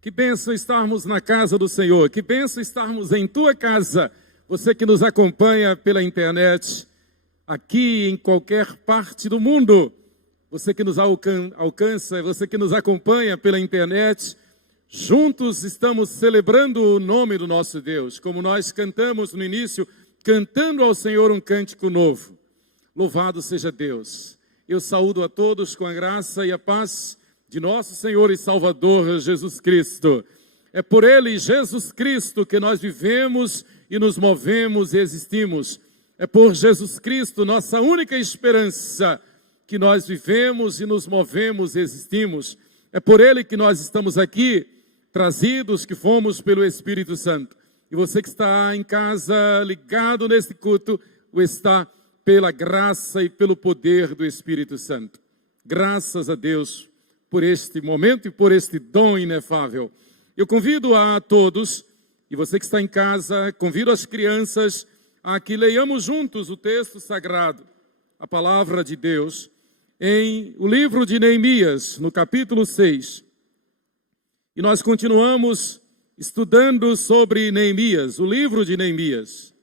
Que bênção estarmos na casa do Senhor, que bênção estarmos em tua casa. Você que nos acompanha pela internet, aqui em qualquer parte do mundo, você que nos alcança, você que nos acompanha pela internet, juntos estamos celebrando o nome do nosso Deus, como nós cantamos no início, cantando ao Senhor um cântico novo. Louvado seja Deus. Eu saúdo a todos com a graça e a paz de nosso Senhor e Salvador Jesus Cristo. É por Ele, Jesus Cristo, que nós vivemos e nos movemos e existimos. É por Jesus Cristo, nossa única esperança, que nós vivemos e nos movemos e existimos. É por Ele que nós estamos aqui, trazidos, que fomos pelo Espírito Santo. E você que está em casa, ligado neste culto, o está pela graça e pelo poder do Espírito Santo. Graças a Deus por este momento e por este dom inefável. Eu convido a todos, e você que está em casa, convido as crianças a que leiamos juntos o texto sagrado, a palavra de Deus, em o livro de Neemias, no capítulo 6. E nós continuamos estudando sobre Neemias, o livro de Neemias.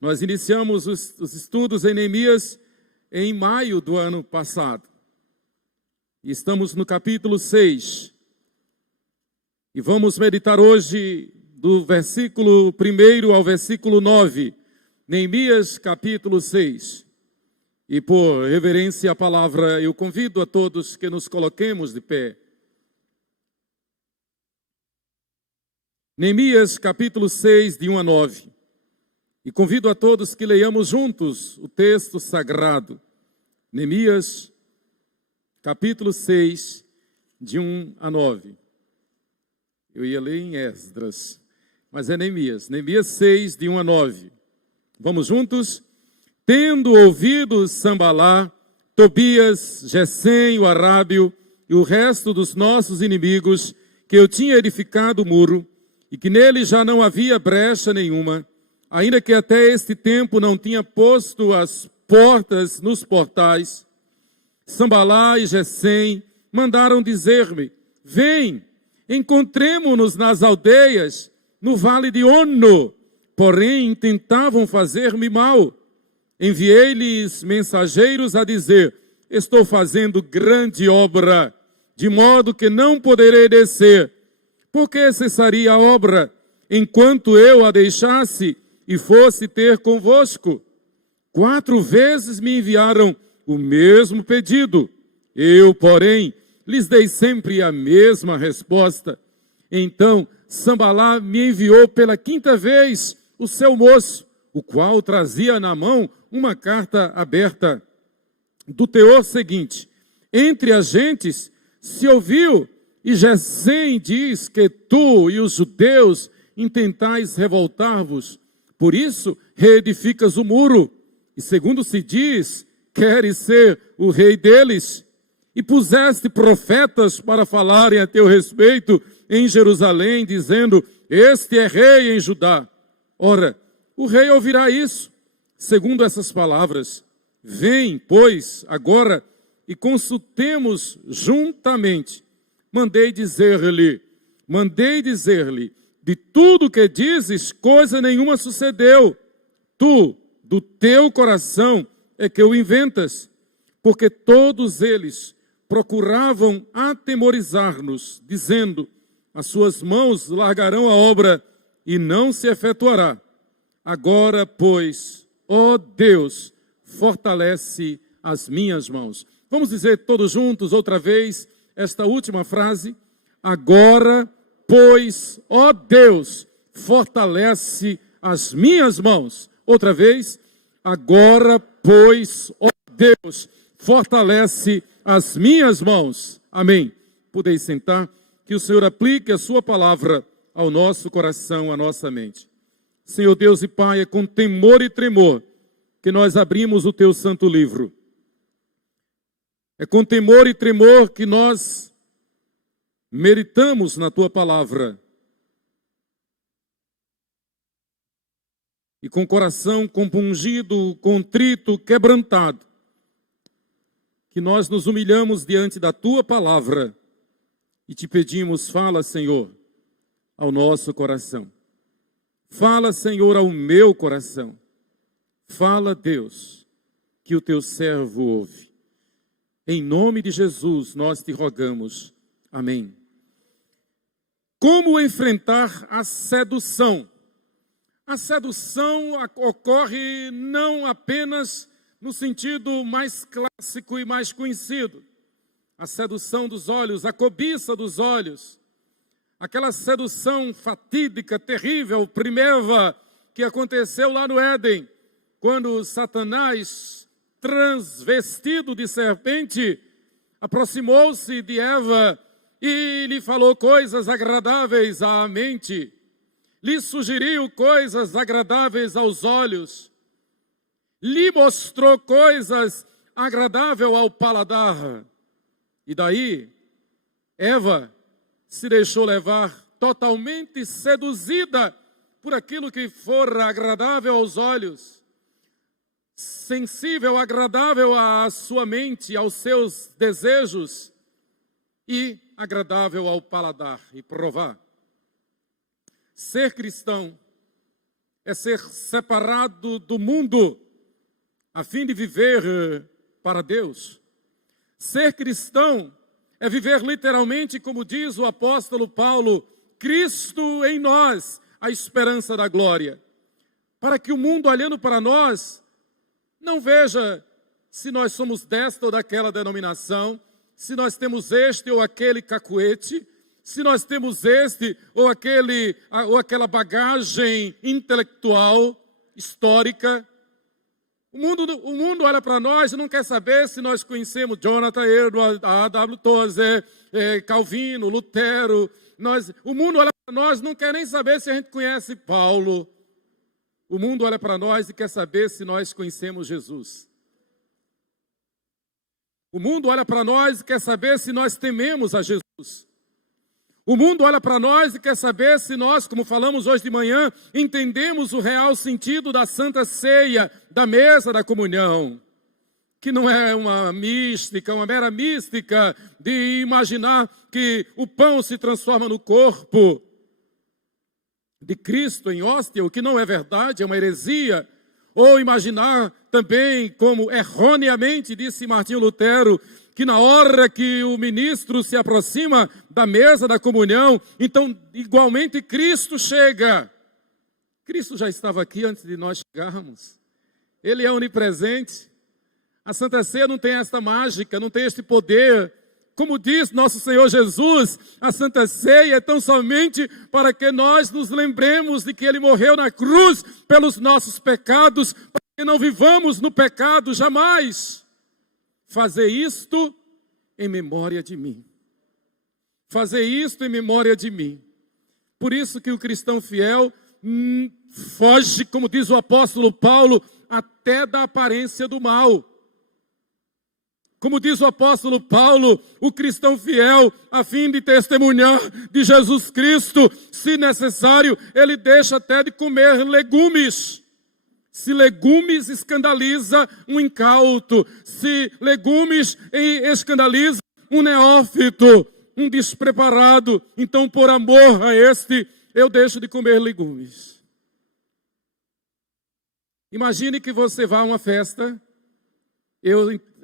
Nós iniciamos os estudos em Neemias em maio do ano passado. E estamos no capítulo 6. E vamos meditar hoje do versículo 1 ao versículo 9. Neemias capítulo 6. E por reverência à palavra, eu convido a todos que nos coloquemos de pé. Neemias capítulo 6, de 1 a 9. E convido a todos que leiamos juntos o texto sagrado. Neemias capítulo 6, de 1 a 9. Eu ia ler em Esdras, mas é Neemias. Neemias 6, de 1 a 9. Vamos juntos? Tendo ouvido Sambalá, Tobias, Gesem, o Arábio e o resto dos nossos inimigos, que eu tinha edificado o muro, e que nele já não havia brecha nenhuma, ainda que até este tempo não tinha posto as portas nos portais, Sambalá e Gesem mandaram dizer-me: vem, encontremo-nos nas aldeias, no vale de Ono. Porém, tentavam fazer-me mal. Enviei-lhes mensageiros a dizer: estou fazendo grande obra, de modo que não poderei descer. Por que cessaria a obra, enquanto eu a deixasse e fosse ter convosco? 4 vezes me enviaram o mesmo pedido. Eu, porém, lhes dei sempre a mesma resposta. Então, Sambalá me enviou pela 5ª vez o seu moço, o qual trazia na mão uma carta aberta, do teor seguinte: entre as gentes se ouviu, e Gesem diz que tu e os judeus intentais revoltar-vos, por isso reedificas o muro, e segundo se diz, queres ser o rei deles, e puseste profetas para falarem a teu respeito em Jerusalém, dizendo: este é rei em Judá. Ora, o rei ouvirá isso, segundo essas palavras. Vem, pois, agora, e consultemos juntamente. Mandei dizer-lhe, de tudo que dizes, coisa nenhuma sucedeu. Tu, do teu coração, é que o inventas, porque todos eles procuravam atemorizar-nos, dizendo: as suas mãos largarão a obra e não se efetuará. Agora, pois, ó Deus, fortalece as minhas mãos. Vamos dizer todos juntos outra vez esta última frase. Agora, pois, ó Deus, fortalece as minhas mãos. Outra vez. Agora, pois, ó Deus, fortalece as minhas mãos. Amém. Podeis sentar, que o Senhor aplique a sua palavra ao nosso coração, à nossa mente. Senhor Deus e Pai, é com temor e tremor que nós abrimos o teu santo livro. É com temor e tremor que nós meditamos na tua palavra. E com o coração compungido, contrito, quebrantado, que nós nos humilhamos diante da tua palavra E te pedimos, fala, Senhor, ao nosso coração. Fala, Senhor, ao meu coração. Fala, Deus, que o teu servo ouve. Em nome de Jesus, nós te rogamos. Amém. Como enfrentar a sedução? A sedução ocorre não apenas no sentido mais clássico e mais conhecido. A sedução dos olhos, a cobiça dos olhos. Aquela sedução fatídica, terrível, primeira, que aconteceu lá no Éden, quando Satanás, transvestido de serpente, aproximou-se de Eva e lhe falou coisas agradáveis à mente, lhe sugeriu coisas agradáveis aos olhos, lhe mostrou coisas agradáveis ao paladar. E daí, Eva se deixou levar totalmente seduzida por aquilo que for agradável aos olhos, sensível, agradável à sua mente, aos seus desejos e agradável ao paladar e provar. Ser cristão é ser separado do mundo a fim de viver para Deus. Ser cristão é viver literalmente, como diz o apóstolo Paulo, Cristo em nós, a esperança da glória. Para que o mundo olhando para nós não veja se nós somos desta ou daquela denominação, se nós temos este ou aquele cacuete, se nós temos este ou aquela bagagem intelectual, histórica. O mundo olha para nós e não quer saber se nós conhecemos Jonathan Edwards, A.W. Tozer, Calvino, Lutero. O mundo olha para nós e não quer nem saber se a gente conhece Paulo. O mundo olha para nós e quer saber se nós conhecemos Jesus. O mundo olha para nós e quer saber se nós tememos a Jesus. O mundo olha para nós e quer saber se nós, como falamos hoje de manhã, entendemos o real sentido da Santa Ceia, da mesa da comunhão, que não é uma mística, uma mera mística de imaginar que o pão se transforma no corpo de Cristo em hóstia, o que não é verdade, é uma heresia. Ou imaginar também, como erroneamente disse Martinho Lutero, que na hora que o ministro se aproxima da mesa da comunhão, então igualmente Cristo chega. Cristo já estava aqui antes de nós chegarmos. Ele é onipresente. A Santa Ceia não tem esta mágica, não tem este poder. Como diz nosso Senhor Jesus, a Santa Ceia é tão somente para que nós nos lembremos de que Ele morreu na cruz pelos nossos pecados, para que não vivamos no pecado jamais. Fazer isto em memória de mim. Fazer isto em memória de mim. Por isso que o cristão fiel foge, como diz o apóstolo Paulo, até da aparência do mal. Como diz o apóstolo Paulo, o cristão fiel, a fim de testemunhar de Jesus Cristo, se necessário, ele deixa até de comer legumes. Se legumes escandaliza um incauto, se legumes escandaliza um neófito, um despreparado, então por amor a este, eu deixo de comer legumes. Imagine que você vá a uma festa,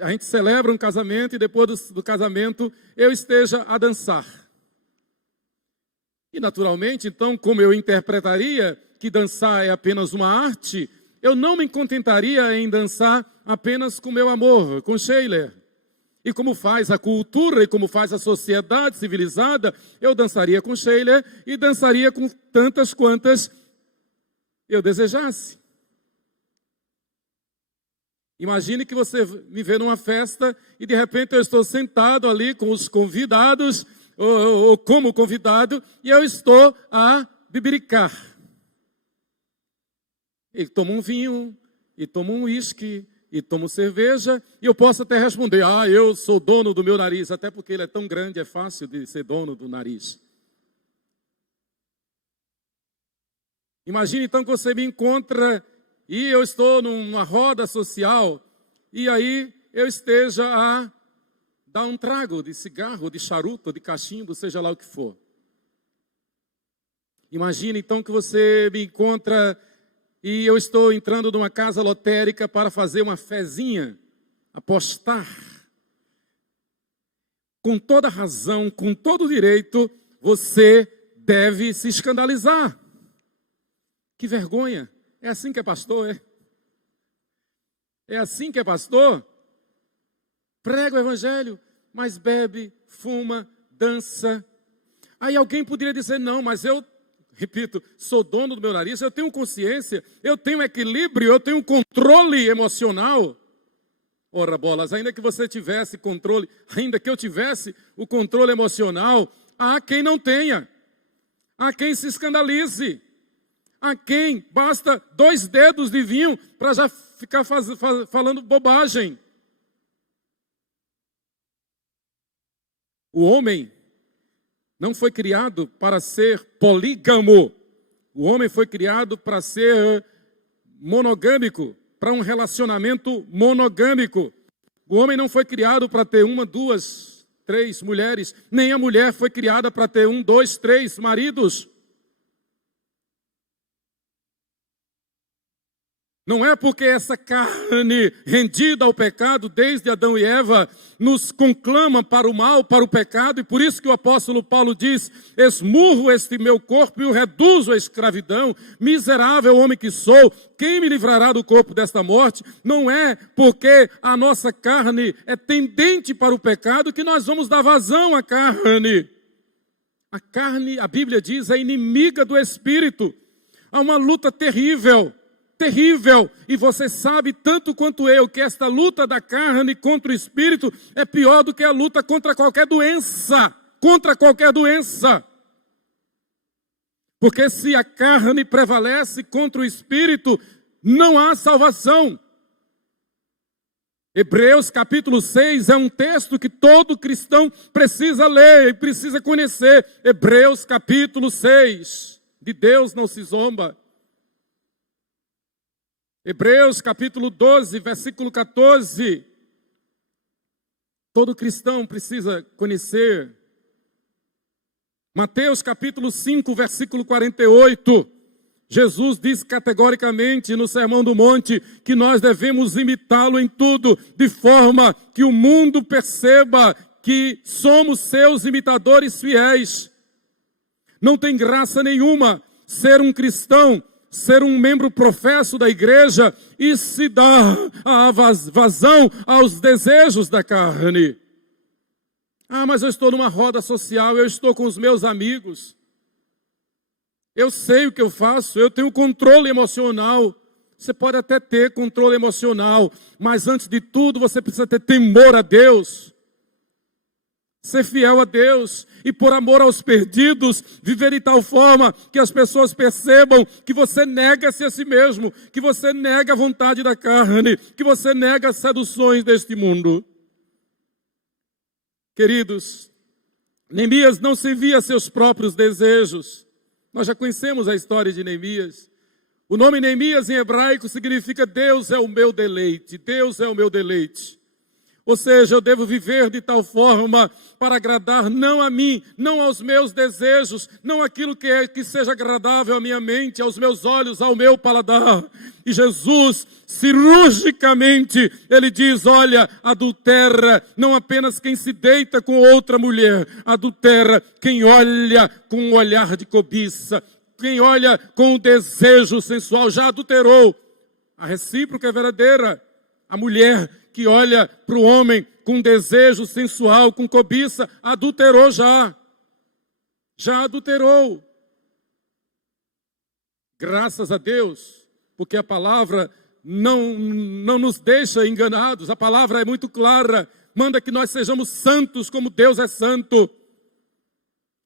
a gente celebra um casamento e depois do casamento eu esteja a dançar. E naturalmente, então, como eu interpretaria que dançar é apenas uma arte, eu não me contentaria em dançar apenas com meu amor, com Sheila. E como faz a cultura e como faz a sociedade civilizada, eu dançaria com Sheila e dançaria com tantas quantas eu desejasse. Imagine que você me vê numa festa e de repente eu estou sentado ali com os convidados, ou como convidado, e eu estou a bebericar. E tomo um vinho, e tomo um uísque, e tomo cerveja, e eu posso até responder, eu sou dono do meu nariz, até porque ele é tão grande, é fácil de ser dono do nariz. Imagine então que você me encontra e eu estou numa roda social, e aí eu esteja a dá um trago de cigarro, de charuto, de cachimbo, seja lá o que for. Imagine então que você me encontra e eu estou entrando numa casa lotérica para fazer uma fezinha, apostar. Com toda razão, com todo direito, você deve se escandalizar. Que vergonha! É assim que é pastor, é? É assim que é pastor? Prega o evangelho, mas bebe, fuma, dança. Aí alguém poderia dizer, não, mas eu, repito, sou dono do meu nariz, eu tenho consciência, eu tenho equilíbrio, eu tenho controle emocional. Ora bolas, ainda que você tivesse controle, ainda que eu tivesse o controle emocional, há quem não tenha, há quem se escandalize, há quem basta 2 dedos de vinho para já ficar falando bobagem. O homem não foi criado para ser polígamo. O homem foi criado para ser monogâmico, para um relacionamento monogâmico. O homem não foi criado para ter 1, 2, 3 mulheres, nem a mulher foi criada para ter 1, 2, 3 maridos. Não é porque essa carne rendida ao pecado desde Adão e Eva nos conclama para o mal, para o pecado, e por isso que o apóstolo Paulo diz, esmurro este meu corpo e o reduzo à escravidão, miserável homem que sou, quem me livrará do corpo desta morte? Não é porque a nossa carne é tendente para o pecado que nós vamos dar vazão à carne. A carne, a Bíblia diz, é inimiga do espírito. Há uma luta terrível, e você sabe tanto quanto eu que esta luta da carne contra o espírito é pior do que a luta contra qualquer doença, porque se a carne prevalece contra o espírito, não há salvação. Hebreus capítulo 6 é um texto que todo cristão precisa ler e precisa conhecer. Hebreus capítulo 6, de Deus não se zomba. Hebreus capítulo 12, versículo 14. Todo cristão precisa conhecer. Mateus capítulo 5, versículo 48. Jesus diz categoricamente no Sermão do Monte que nós devemos imitá-lo em tudo, de forma que o mundo perceba que somos seus imitadores fiéis. Não tem graça nenhuma ser um cristão, ser um membro professo da igreja e se dar a vazão aos desejos da carne. Ah, mas eu estou numa roda social, eu estou com os meus amigos. Eu sei o que eu faço, eu tenho controle emocional. Você pode até ter controle emocional, mas antes de tudo você precisa ter temor a Deus. Ser fiel a Deus e por amor aos perdidos, viver de tal forma que as pessoas percebam que você nega-se a si mesmo, que você nega a vontade da carne, que você nega as seduções deste mundo. Queridos, Neemias não servia a seus próprios desejos. Nós já conhecemos a história de Neemias. O nome Neemias em hebraico significa Deus é o meu deleite, Deus é o meu deleite. Ou seja, eu devo viver de tal forma para agradar não a mim, não aos meus desejos, não aquilo que seja agradável à minha mente, aos meus olhos, ao meu paladar. E Jesus, cirurgicamente, ele diz, olha, adultera não apenas quem se deita com outra mulher, adultera quem olha com um olhar de cobiça, quem olha com um desejo sensual, já adulterou. A recíproca é verdadeira. A mulher que olha para o homem com desejo sensual, com cobiça, adulterou já adulterou. Graças a Deus, porque a palavra não nos deixa enganados, a palavra é muito clara, manda que nós sejamos santos como Deus é santo.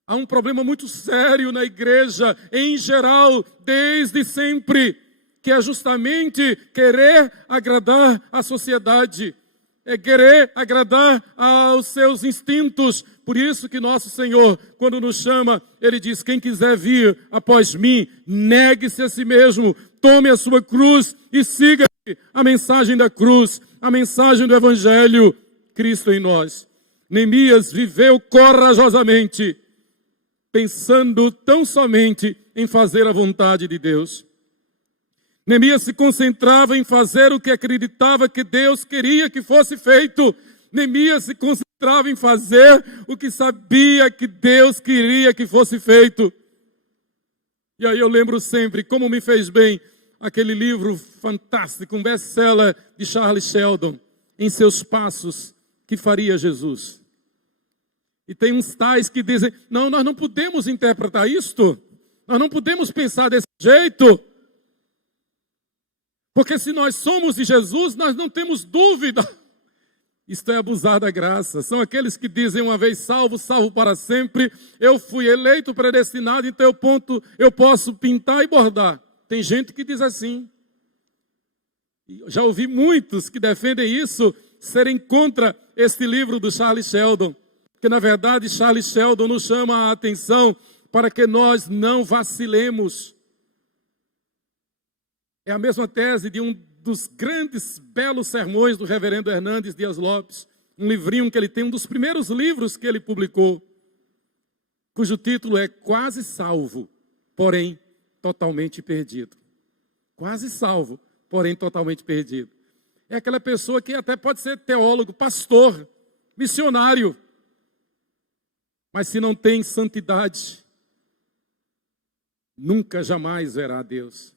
Há um problema muito sério na igreja, em geral, desde sempre, que é justamente querer agradar a sociedade, é querer agradar aos seus instintos. Por isso que nosso Senhor, quando nos chama, Ele diz, quem quiser vir após mim, negue-se a si mesmo, tome a sua cruz e siga a mensagem da cruz, a mensagem do Evangelho, Cristo em nós. Neemias viveu corajosamente, pensando tão somente em fazer a vontade de Deus. Neemias se concentrava em fazer o que acreditava que Deus queria que fosse feito. Neemias se concentrava em fazer o que sabia que Deus queria que fosse feito. E aí eu lembro sempre como me fez bem aquele livro fantástico, um best-seller de Charles Sheldon, Em Seus Passos, que faria Jesus. E tem uns tais que dizem, não, nós não podemos interpretar isto, nós não podemos pensar desse jeito, porque se nós somos de Jesus, nós não temos dúvida. Isto é abusar da graça. São aqueles que dizem, uma vez salvo, salvo para sempre. Eu fui eleito, predestinado, então eu posso pintar e bordar. Tem gente que diz assim. Já ouvi muitos que defendem isso, serem contra este livro do Charles Sheldon. Porque na verdade Charles Sheldon nos chama a atenção para que nós não vacilemos. É a mesma tese de um dos grandes, belos sermões do reverendo Hernandes Dias Lopes, um livrinho que ele tem, um dos primeiros livros que ele publicou, cujo título é Quase Salvo, porém totalmente perdido. Quase salvo, porém totalmente perdido. É aquela pessoa que até pode ser teólogo, pastor, missionário, mas se não tem santidade, nunca, jamais verá a Deus.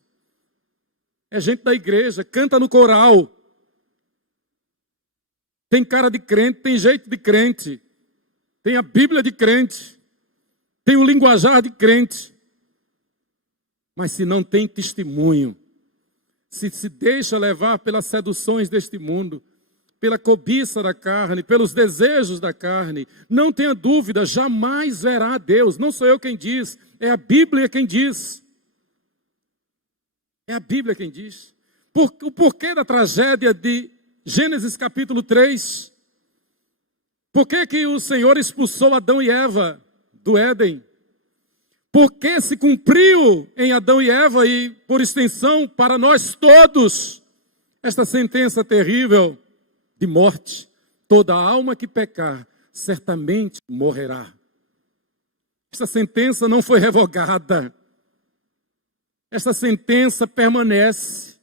É gente da igreja, canta no coral, tem cara de crente, tem jeito de crente, tem a Bíblia de crente, tem o linguajar de crente, mas se não tem testemunho, se deixa levar pelas seduções deste mundo, pela cobiça da carne, pelos desejos da carne, não tenha dúvida, jamais verá a Deus. Não sou eu quem diz, é a Bíblia quem diz. É a Bíblia quem diz. O porquê da tragédia de Gênesis capítulo 3? Por que o Senhor expulsou Adão e Eva do Éden? Por que se cumpriu em Adão e Eva e, por extensão, para nós todos, esta sentença terrível de morte? Toda alma que pecar, certamente morrerá. Esta sentença não foi revogada. Esta sentença permanece.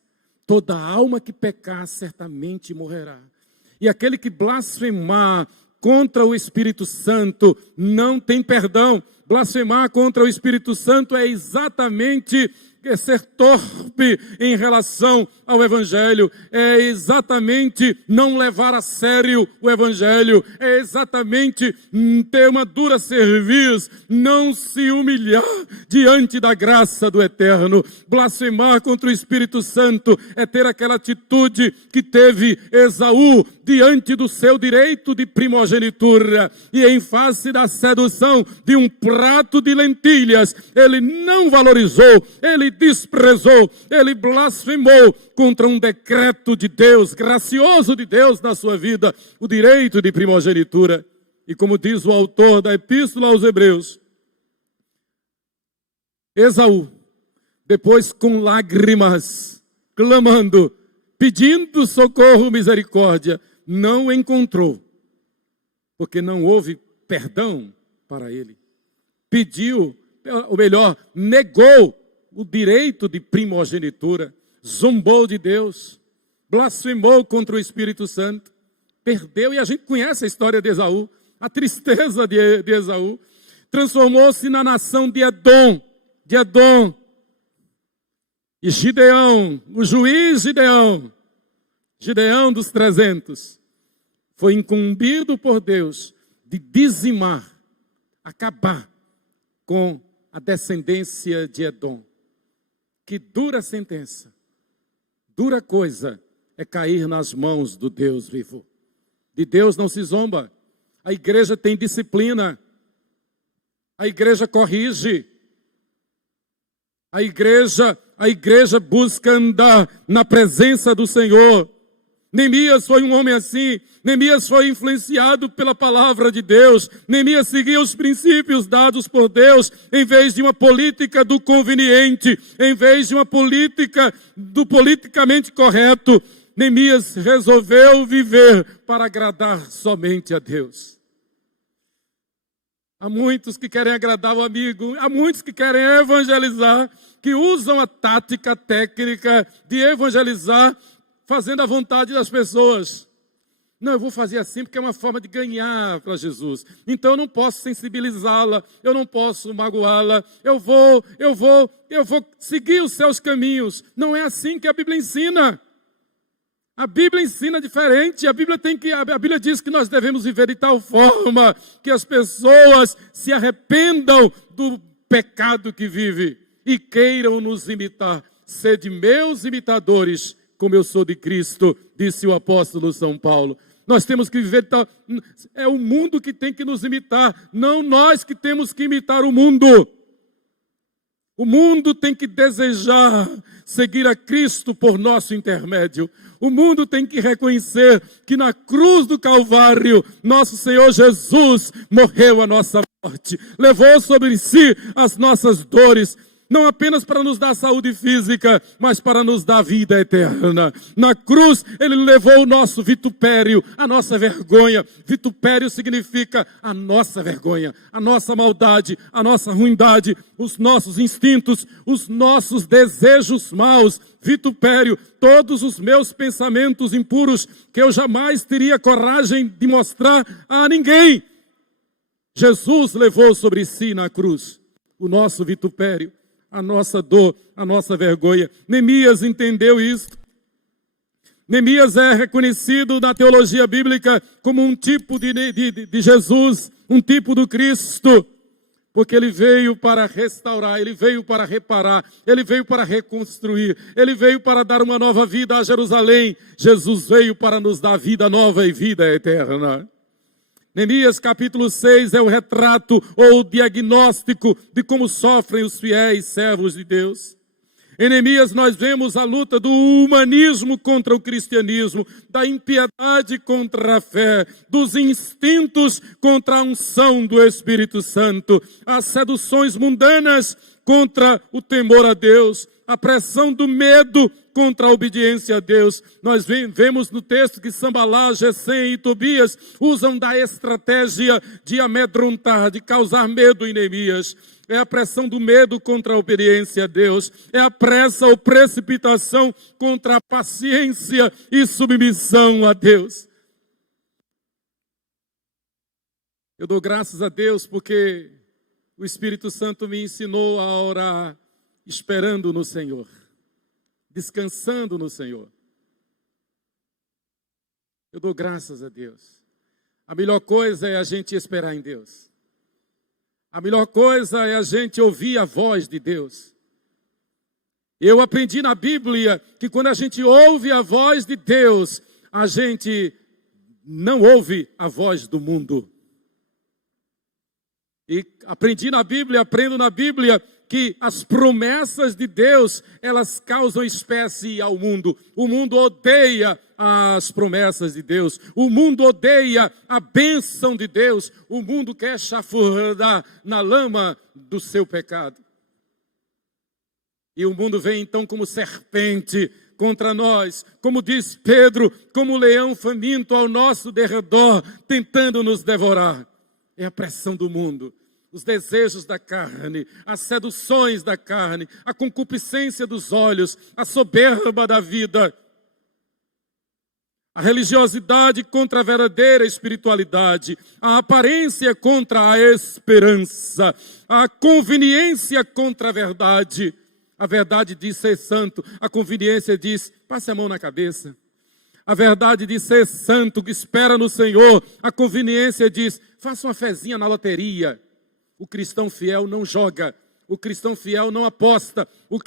Toda alma que pecar certamente morrerá. E aquele que blasfemar contra o Espírito Santo não tem perdão. Blasfemar contra o Espírito Santo é exatamente ser torpe em relação ao Evangelho, é exatamente não levar a sério o Evangelho, é exatamente ter uma dura cerviz, não se humilhar diante da graça do Eterno. Blasfemar contra o Espírito Santo é ter aquela atitude que teve Esaú diante do seu direito de primogenitura, e em face da sedução de um prato de lentilhas, ele não valorizou, ele desprezou, ele blasfemou contra um decreto de Deus, gracioso de Deus na sua vida, o direito de primogenitura. E como diz o autor da Epístola aos Hebreus, Esaú, depois com lágrimas, clamando, pedindo socorro, misericórdia, não encontrou, porque não houve perdão para ele. Pediu, ou melhor, negou o direito de primogenitura, zombou de Deus, blasfemou contra o Espírito Santo, perdeu, e a gente conhece a história de Esaú, a tristeza de Esaú, transformou-se na nação de Edom, e Gideão, o juiz Gideão dos 300, foi incumbido por Deus de dizimar, acabar com a descendência de Edom. Que dura sentença, dura coisa é cair nas mãos do Deus vivo. De Deus não se zomba. A igreja tem disciplina, a igreja corrige, a igreja busca andar na presença do Senhor. Neemias foi um homem assim. Neemias foi influenciado pela palavra de Deus. Neemias seguia os princípios dados por Deus, em vez de uma política do conveniente, em vez de uma política do politicamente correto. Neemias resolveu viver para agradar somente a Deus. Há muitos que querem agradar o amigo, há muitos que querem evangelizar, que usam a tática, a técnica de evangelizar, fazendo a vontade das pessoas. Não, eu vou fazer assim porque é uma forma de ganhar para Jesus. Então eu não posso sensibilizá-la, eu não posso magoá-la, eu vou seguir os seus caminhos. Não é assim que a Bíblia ensina. A Bíblia ensina diferente. A Bíblia diz que nós devemos viver de tal forma que as pessoas se arrependam do pecado que vive e queiram nos imitar. Sede meus imitadores, como eu sou de Cristo, disse o apóstolo São Paulo. Nós temos que viver, é o mundo que tem que nos imitar, não nós que temos que imitar o mundo. O mundo tem que desejar seguir a Cristo por nosso intermédio. O mundo tem que reconhecer que na cruz do Calvário, nosso Senhor Jesus morreu a nossa morte, levou sobre si as nossas dores, não apenas para nos dar saúde física, mas para nos dar vida eterna. Na cruz, Ele levou o nosso vitupério, a nossa vergonha. Vitupério significa a nossa vergonha, a nossa maldade, a nossa ruindade, os nossos instintos, os nossos desejos maus. Vitupério, todos os meus pensamentos impuros que eu jamais teria coragem de mostrar a ninguém. Jesus levou sobre si na cruz o nosso vitupério, a nossa dor, a nossa vergonha. Neemias entendeu isso. Neemias é reconhecido na teologia bíblica como um tipo de Jesus, um tipo do Cristo, porque ele veio para restaurar, ele veio para reparar, ele veio para reconstruir, ele veio para dar uma nova vida a Jerusalém. Jesus veio para nos dar vida nova e vida eterna. Neemias capítulo 6 é o retrato ou o diagnóstico de como sofrem os fiéis servos de Deus. Em Neemias nós vemos a luta do humanismo contra o cristianismo, da impiedade contra a fé, dos instintos contra a unção do Espírito Santo, as seduções mundanas contra o temor a Deus, a pressão do medo contra a obediência a Deus. Nós vemos no texto que Sambalá, Gesem e Tobias usam da estratégia de amedrontar, de causar medo em Neemias. É a pressão do medo contra a obediência a Deus. É a pressa ou precipitação contra a paciência e submissão a Deus. Eu dou graças a Deus porque o Espírito Santo me ensinou a orar esperando no Senhor, descansando no Senhor. Eu dou graças a Deus. A melhor coisa é a gente esperar em Deus. A melhor coisa é a gente ouvir a voz de Deus. Eu aprendi na Bíblia que quando a gente ouve a voz de Deus, a gente não ouve a voz do mundo. E aprendo na Bíblia que as promessas de Deus, elas causam espécie ao mundo. O mundo odeia as promessas de Deus. O mundo odeia a bênção de Deus. O mundo quer chafurdar na lama do seu pecado. E o mundo vem então como serpente contra nós, como diz Pedro, como leão faminto ao nosso derredor, tentando nos devorar. É a pressão do mundo. Os desejos da carne, as seduções da carne, a concupiscência dos olhos, a soberba da vida, a religiosidade contra a verdadeira espiritualidade, a aparência contra a esperança, a conveniência contra a verdade. A verdade diz ser santo, a conveniência diz passe a mão na cabeça. A verdade diz ser santo, que espera no Senhor, a conveniência diz faça uma fezinha na loteria. O cristão fiel não joga, o cristão fiel não aposta, o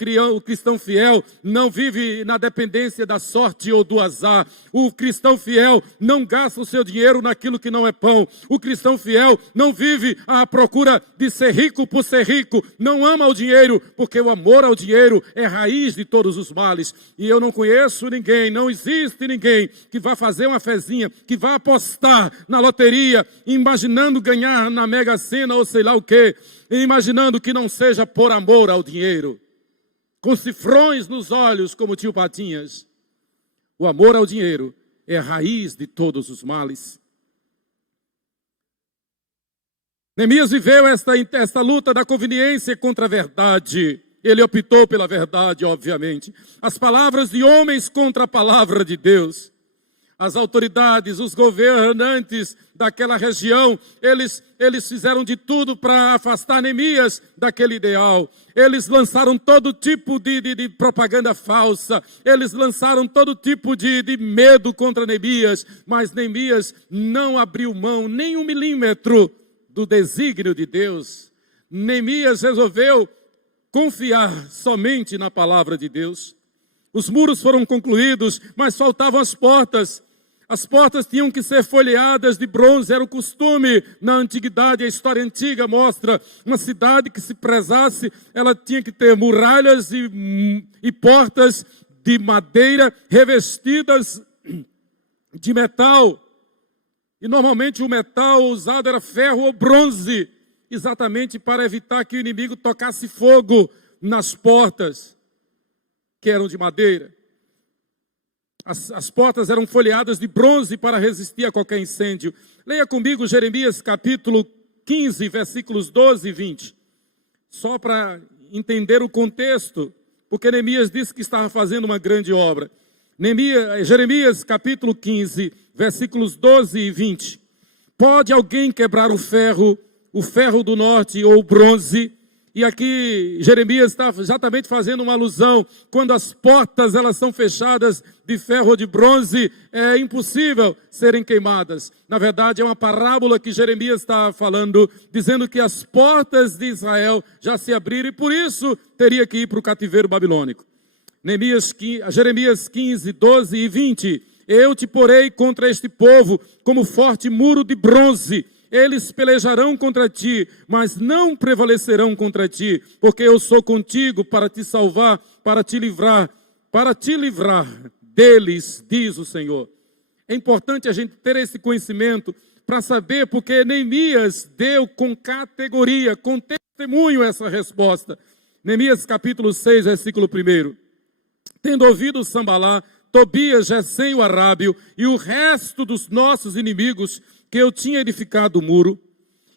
cristão fiel não vive na dependência da sorte ou do azar. O cristão fiel não gasta o seu dinheiro naquilo que não é pão. O cristão fiel não vive à procura de ser rico por ser rico, não ama o dinheiro, porque o amor ao dinheiro é raiz de todos os males. E eu não conheço ninguém, não existe ninguém que vá fazer uma fezinha, que vá apostar na loteria, imaginando ganhar na Mega Sena ou sei lá o quê, imaginando que não seja por amor ao dinheiro, com cifrões nos olhos como tio Patinhas. O amor ao dinheiro é a raiz de todos os males. Neemias viveu esta luta da conveniência contra a verdade. Ele optou pela verdade, obviamente. As palavras de homens contra a palavra de Deus. As autoridades, os governantes daquela região, eles fizeram de tudo para afastar Neemias daquele ideal. Eles lançaram todo tipo de propaganda falsa. Eles lançaram todo tipo de medo contra Neemias. Mas Neemias não abriu mão nem 1 milímetro do desígnio de Deus. Neemias resolveu confiar somente na palavra de Deus. Os muros foram concluídos, mas faltavam as portas. As portas tinham que ser folheadas de bronze, era o costume na antiguidade. A história antiga mostra uma cidade que se prezasse, ela tinha que ter muralhas e portas de madeira revestidas de metal. E normalmente o metal usado era ferro ou bronze, exatamente para evitar que o inimigo tocasse fogo nas portas, que eram de madeira. As portas eram folheadas de bronze para resistir a qualquer incêndio. Leia comigo Jeremias capítulo 15, versículos 12 e 20. Só para entender o contexto, porque Neemias disse que estava fazendo uma grande obra. Jeremias capítulo 15, versículos 12 e 20. Pode alguém quebrar o ferro do norte ou o bronze? E aqui Jeremias está exatamente fazendo uma alusão. Quando as portas elas são fechadas de ferro ou de bronze, é impossível serem queimadas. Na verdade, é uma parábola que Jeremias está falando, dizendo que as portas de Israel já se abriram e por isso teria que ir para o cativeiro babilônico. Jeremias 15, 12 e 20. Eu te porei contra este povo como forte muro de bronze. Eles pelejarão contra ti, mas não prevalecerão contra ti, porque eu sou contigo para te salvar, para te livrar deles, diz o Senhor. É importante a gente ter esse conhecimento para saber, porque Neemias deu com categoria, com testemunho essa resposta. Neemias capítulo 6, versículo 1. Tendo ouvido Sambalá, Tobias, Gesem o Arábio e o resto dos nossos inimigos, que eu tinha edificado o muro,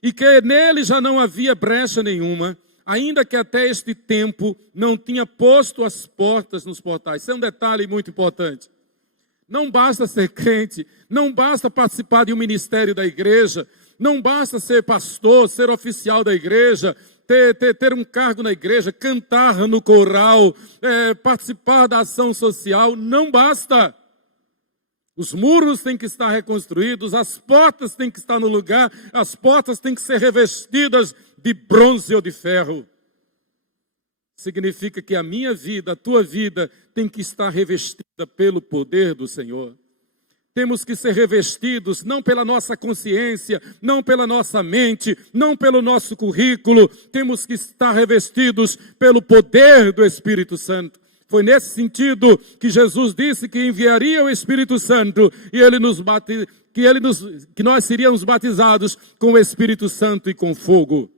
e que nele já não havia brecha nenhuma, ainda que até este tempo não tinha posto as portas nos portais. Isso é um detalhe muito importante. Não basta ser crente, não basta participar de um ministério da igreja, não basta ser pastor, ser oficial da igreja, ter um cargo na igreja, cantar no coral, participar da ação social, não basta. Os muros têm que estar reconstruídos, as portas têm que estar no lugar, as portas têm que ser revestidas de bronze ou de ferro. Significa que a minha vida, a tua vida, tem que estar revestida pelo poder do Senhor. Temos que ser revestidos não pela nossa consciência, não pela nossa mente, não pelo nosso currículo. Temos que estar revestidos pelo poder do Espírito Santo. Foi nesse sentido que Jesus disse que enviaria o Espírito Santo e que nós seríamos batizados com o Espírito Santo e com fogo.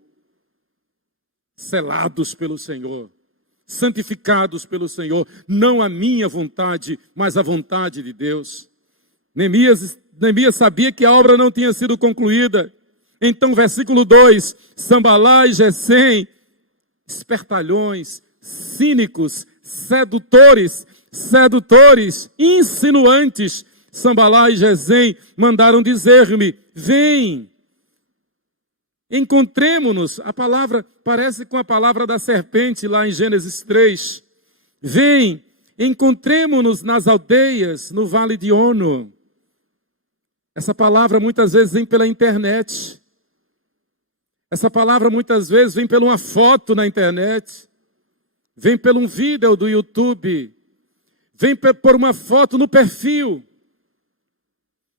Selados pelo Senhor, santificados pelo Senhor, não a minha vontade, mas a vontade de Deus. Neemias sabia que a obra não tinha sido concluída. Então, versículo 2, Sambalá e Gesem, espertalhões, cínicos, sedutores, insinuantes, Sambalá e Gesem mandaram dizer-me: vem, encontremo-nos. A palavra parece com a palavra da serpente lá em Gênesis 3. Vem, encontremo-nos nas aldeias, no vale de Ono. Essa palavra muitas vezes vem pela internet. Essa palavra muitas vezes vem por uma foto na internet. Vem por um vídeo do YouTube. Vem por uma foto no perfil.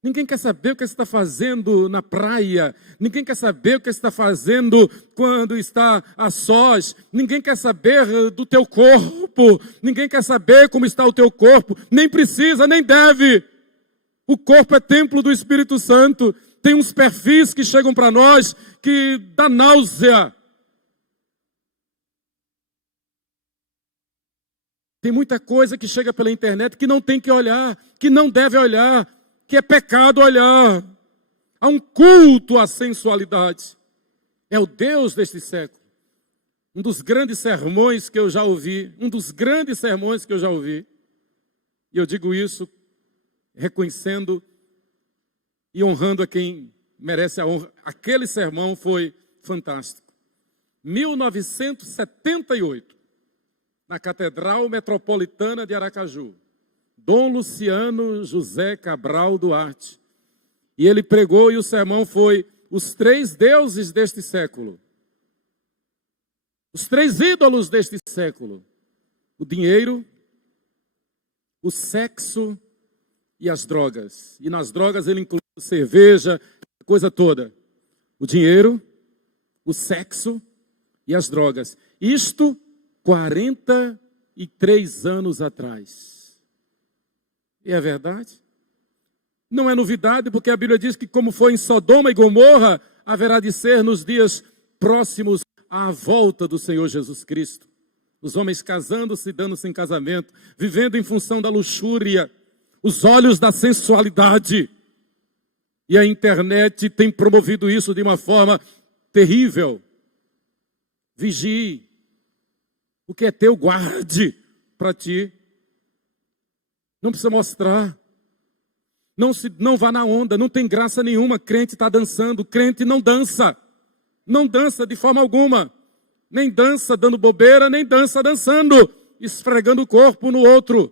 Ninguém quer saber o que você está fazendo na praia. Ninguém quer saber o que você está fazendo quando está a sós. Ninguém quer saber do teu corpo. Ninguém quer saber como está o teu corpo. Nem precisa, nem deve. O corpo é templo do Espírito Santo. Tem uns perfis que chegam para nós que dá náusea. Tem muita coisa que chega pela internet que não tem que olhar, que não deve olhar, que é pecado olhar. Há um culto à sensualidade. É o Deus deste século. Um dos grandes sermões que eu já ouvi, e eu digo isso reconhecendo e honrando a quem merece a honra. Aquele sermão foi fantástico. 1978, na Catedral Metropolitana de Aracaju, Dom Luciano José Cabral Duarte. E ele pregou e o sermão foi: os três deuses deste século. Os três ídolos deste século: o dinheiro, o sexo e as drogas. E nas drogas ele inclui cerveja, a coisa toda. O dinheiro, o sexo e as drogas. Isto 43 anos atrás. E é verdade? Não é novidade, porque a Bíblia diz que como foi em Sodoma e Gomorra, haverá de ser nos dias próximos à volta do Senhor Jesus Cristo. Os homens casando-se, dando-se em casamento, vivendo em função da luxúria, os olhos da sensualidade. E a internet tem promovido isso de uma forma terrível. Vigie. O que é teu, guarde para ti. Não precisa mostrar. Não vá na onda, não tem graça nenhuma. Crente está dançando, crente não dança. Não dança de forma alguma. Nem dança dando bobeira, nem dança dançando, esfregando o corpo no outro.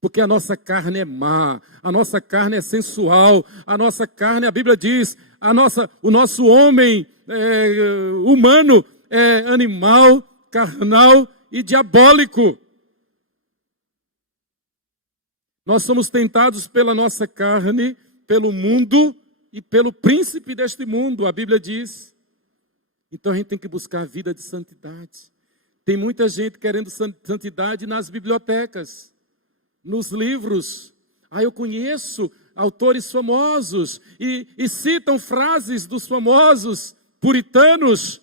Porque a nossa carne é má, a nossa carne é sensual, a nossa carne, a Bíblia diz, o nosso homem humano é animal, carnal e diabólico. Nós somos tentados pela nossa carne, pelo mundo e pelo príncipe deste mundo, a Bíblia diz. Então a gente tem que buscar a vida de santidade. Tem muita gente querendo santidade nas bibliotecas, nos livros. Eu conheço autores famosos e citam frases dos famosos puritanos.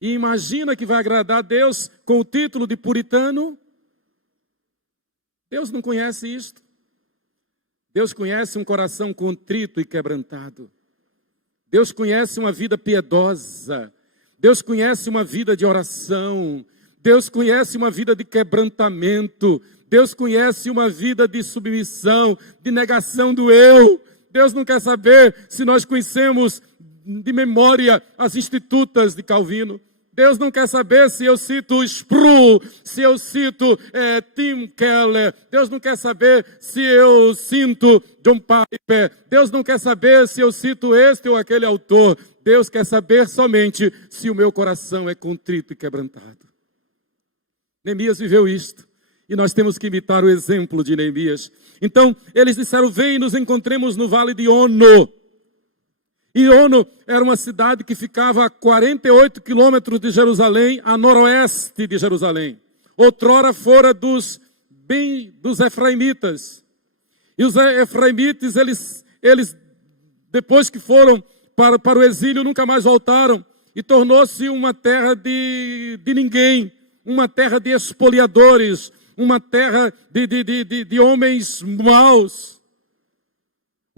E imagina que vai agradar a Deus com o título de puritano. Deus não conhece isto. Deus conhece um coração contrito e quebrantado. Deus conhece uma vida piedosa. Deus conhece uma vida de oração. Deus conhece uma vida de quebrantamento. Deus conhece uma vida de submissão, de negação do eu. Deus não quer saber se nós conhecemos de memória as institutas de Calvino. Deus não quer saber se eu cito Sproul, se eu cito Tim Keller. Deus não quer saber se eu cito John Piper. Deus não quer saber se eu cito este ou aquele autor. Deus quer saber somente se o meu coração é contrito e quebrantado. Neemias viveu isto. E nós temos que imitar o exemplo de Neemias. Então, eles disseram: vem e nos encontremos no vale de Ono. E Ono era uma cidade que ficava a 48 quilômetros de Jerusalém, a noroeste de Jerusalém. Outrora fora dos efraimitas. E os efraimitas, eles depois que foram para o exílio, nunca mais voltaram. E tornou-se uma terra de ninguém, uma terra de espoliadores, uma terra de homens maus.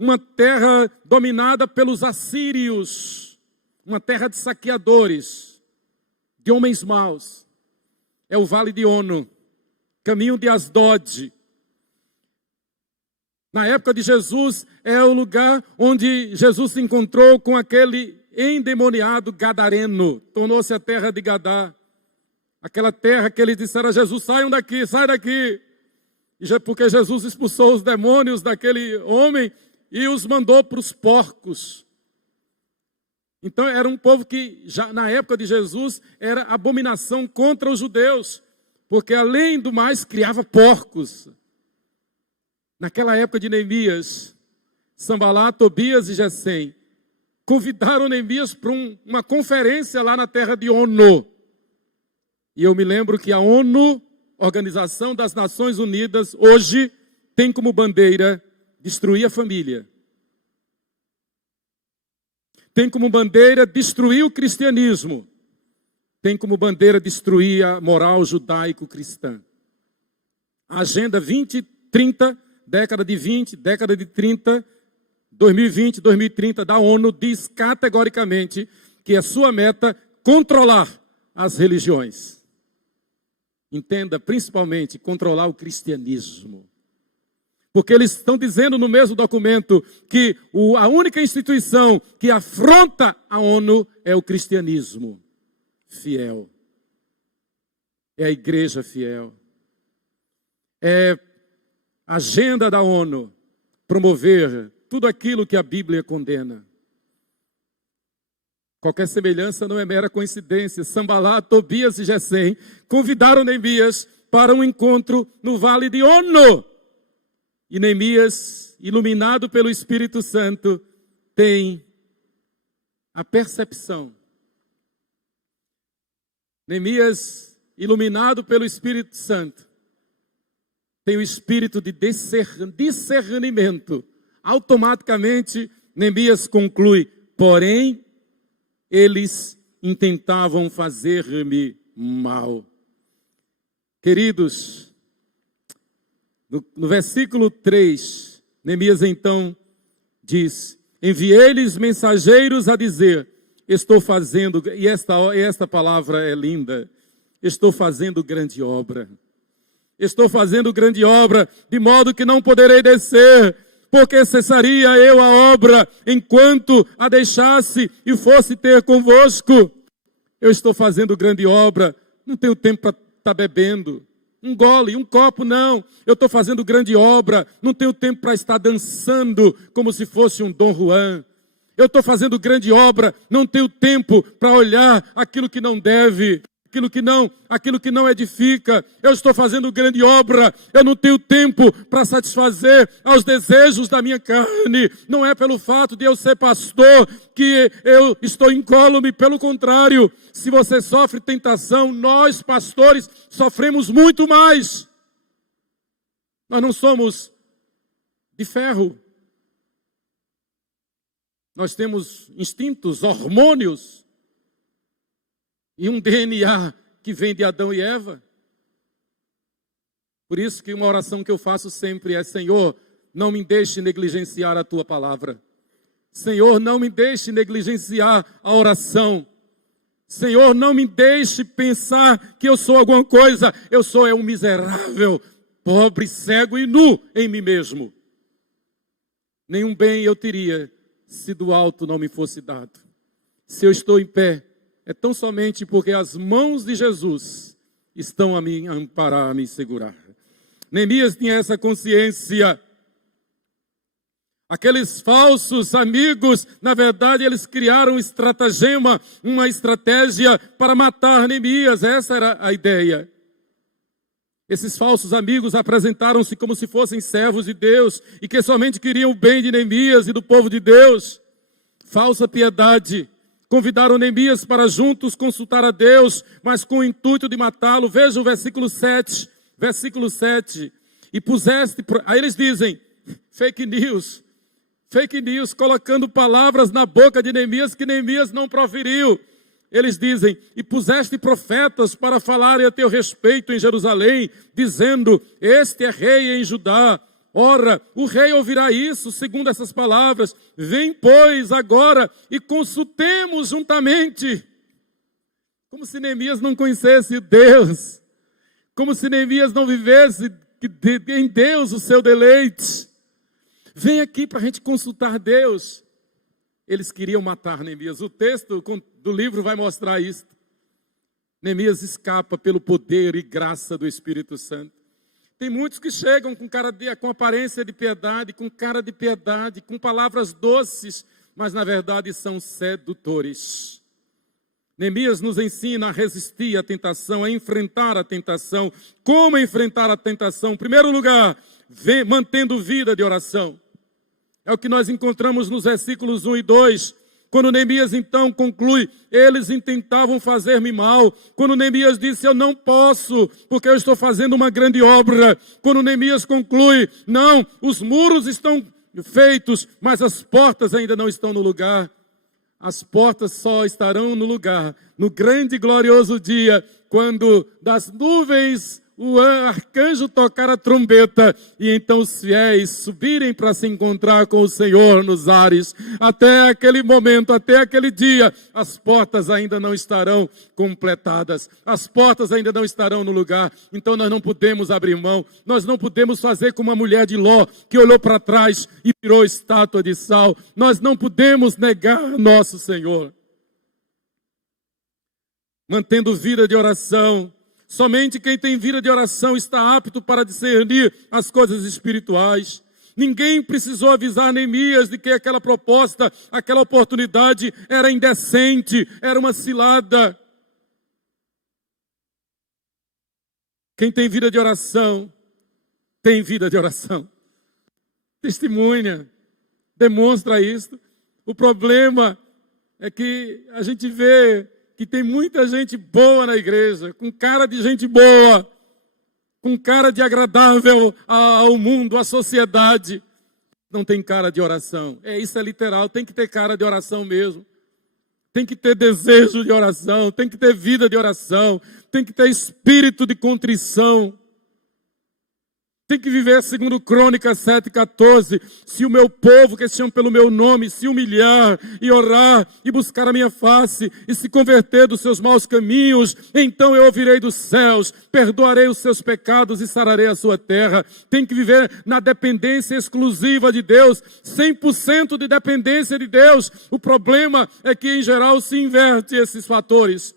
Uma terra dominada pelos assírios, uma terra de saqueadores, de homens maus. É o Vale de Ono, caminho de Asdod. Na época de Jesus, é o lugar onde Jesus se encontrou com aquele endemoniado gadareno. Tornou-se a terra de Gadá. Aquela terra que eles disseram a Jesus: saiam daqui, sai daqui. Porque Jesus expulsou os demônios daquele homem e os mandou para os porcos. Então era um povo que já na época de Jesus era abominação contra os judeus, porque além do mais criava porcos. Naquela época de Neemias, Sambalá, Tobias e Gesem convidaram Neemias para uma conferência lá na terra de Ono. E eu me lembro que a ONU, Organização das Nações Unidas, hoje tem como bandeira destruir a família. Tem como bandeira destruir o cristianismo. Tem como bandeira destruir a moral judaico-cristã. A Agenda 2030, década de 20, década de 30, 2020, 2030 da ONU diz categoricamente que é sua meta controlar as religiões. Entenda, principalmente, controlar o cristianismo. Porque eles estão dizendo no mesmo documento que a única instituição que afronta a ONU é o cristianismo fiel. É a igreja fiel. É a agenda da ONU promover tudo aquilo que a Bíblia condena. Qualquer semelhança não é mera coincidência. Sambalá, Tobias e Gesem convidaram Neemias para um encontro no vale de Ono. E Neemias, iluminado pelo Espírito Santo, tem a percepção. Neemias, iluminado pelo Espírito Santo, tem o espírito de discernimento. Automaticamente, Neemias conclui, porém, eles intentavam fazer-me mal. Queridos, no versículo 3, Neemias então diz, enviei-lhes mensageiros a dizer, estou fazendo, e esta palavra é linda, estou fazendo grande obra. Estou fazendo grande obra, de modo que não poderei descer, porque cessaria eu a obra, enquanto a deixasse e fosse ter convosco. Eu estou fazendo grande obra, não tenho tempo para estar bebendo. Um gole, um copo, não. Eu estou fazendo grande obra, não tenho tempo para estar dançando como se fosse um Dom Juan. Eu estou fazendo grande obra, não tenho tempo para olhar aquilo que não deve, aquilo que não edifica. Eu estou fazendo grande obra, eu não tenho tempo para satisfazer aos desejos da minha carne. Não é pelo fato de eu ser pastor que eu estou incólume, pelo contrário, se você sofre tentação, nós pastores sofremos muito mais. Nós não somos de ferro. Nós temos instintos, hormônios, e um DNA que vem de Adão e Eva. Por isso que uma oração que eu faço sempre é, Senhor, não me deixe negligenciar a Tua palavra. Senhor, não me deixe negligenciar a oração. Senhor, não me deixe pensar que eu sou alguma coisa. Eu sou um miserável, pobre, cego e nu em mim mesmo. Nenhum bem eu teria se do alto não me fosse dado. Se eu estou em pé, é tão somente porque as mãos de Jesus estão a me amparar, a me segurar. Neemias tinha essa consciência. Aqueles falsos amigos, na verdade, eles criaram um estratagema, uma estratégia para matar Neemias. Essa era a ideia. Esses falsos amigos apresentaram-se como se fossem servos de Deus e que somente queriam o bem de Neemias e do povo de Deus. Falsa piedade. Convidaram Neemias para juntos consultar a Deus, mas com o intuito de matá-lo. Veja o versículo 7. Versículo 7. E puseste... Aí eles dizem, fake news, colocando palavras na boca de Neemias que Neemias não proferiu. Eles dizem, e puseste profetas para falarem a teu respeito em Jerusalém, dizendo, este é rei em Judá. Ora, o rei ouvirá isso, segundo essas palavras. Vem, pois, agora e consultemos juntamente. Como se Neemias não conhecesse Deus. Como se Neemias não vivesse em Deus o seu deleite. Vem aqui para a gente consultar Deus. Eles queriam matar Neemias. O texto do livro vai mostrar isso. Neemias escapa pelo poder e graça do Espírito Santo. Tem muitos que chegam com aparência de piedade, com cara de piedade, com palavras doces, mas na verdade são sedutores. Neemias nos ensina a resistir à tentação, a enfrentar a tentação. Como enfrentar a tentação? Em primeiro lugar, mantendo vida de oração. É o que nós encontramos nos versículos 1 e 2. Quando Neemias então conclui, eles intentavam fazer-me mal. Quando Neemias disse, eu não posso, porque eu estou fazendo uma grande obra. Quando Neemias conclui, não, os muros estão feitos, mas as portas ainda não estão no lugar. As portas só estarão no lugar, no grande e glorioso dia, quando das nuvens o arcanjo tocar a trombeta e então os fiéis subirem para se encontrar com o Senhor nos ares. Até aquele momento, até aquele dia, as portas ainda não estarão completadas, as portas ainda não estarão no lugar. Então nós não podemos abrir mão, nós não podemos fazer como a mulher de Ló, que olhou para trás e virou estátua de sal. Nós não podemos negar nosso Senhor. Mantendo vida de oração, somente quem tem vida de oração está apto para discernir as coisas espirituais. Ninguém precisou avisar Neemias de que aquela proposta, aquela oportunidade era indecente, era uma cilada. Quem tem vida de oração, tem vida de oração. Testemunha, demonstra isso. O problema é que a gente vê que tem muita gente boa na igreja, com cara de gente boa, com cara de agradável ao mundo, à sociedade. Não tem cara de oração. Isso é literal, tem que ter cara de oração mesmo. Tem que ter desejo de oração, tem que ter vida de oração, tem que ter espírito de contrição. Tem que viver segundo Crônicas 7,14. Se o meu povo, que se chama pelo meu nome, se humilhar e orar e buscar a minha face e se converter dos seus maus caminhos, então eu ouvirei dos céus, perdoarei os seus pecados e sararei a sua terra. Tem que viver na dependência exclusiva de Deus, 100% de dependência de Deus. O problema é que em geral se inverte esses fatores.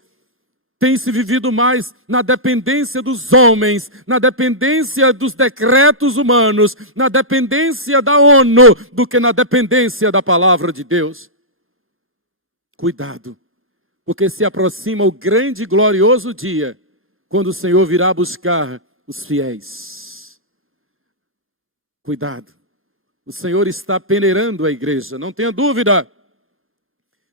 Tem se vivido mais na dependência dos homens, na dependência dos decretos humanos, na dependência da ONU, do que na dependência da palavra de Deus. Cuidado, porque se aproxima o grande e glorioso dia, quando o Senhor virá buscar os fiéis. Cuidado, o Senhor está peneirando a igreja, não tenha dúvida.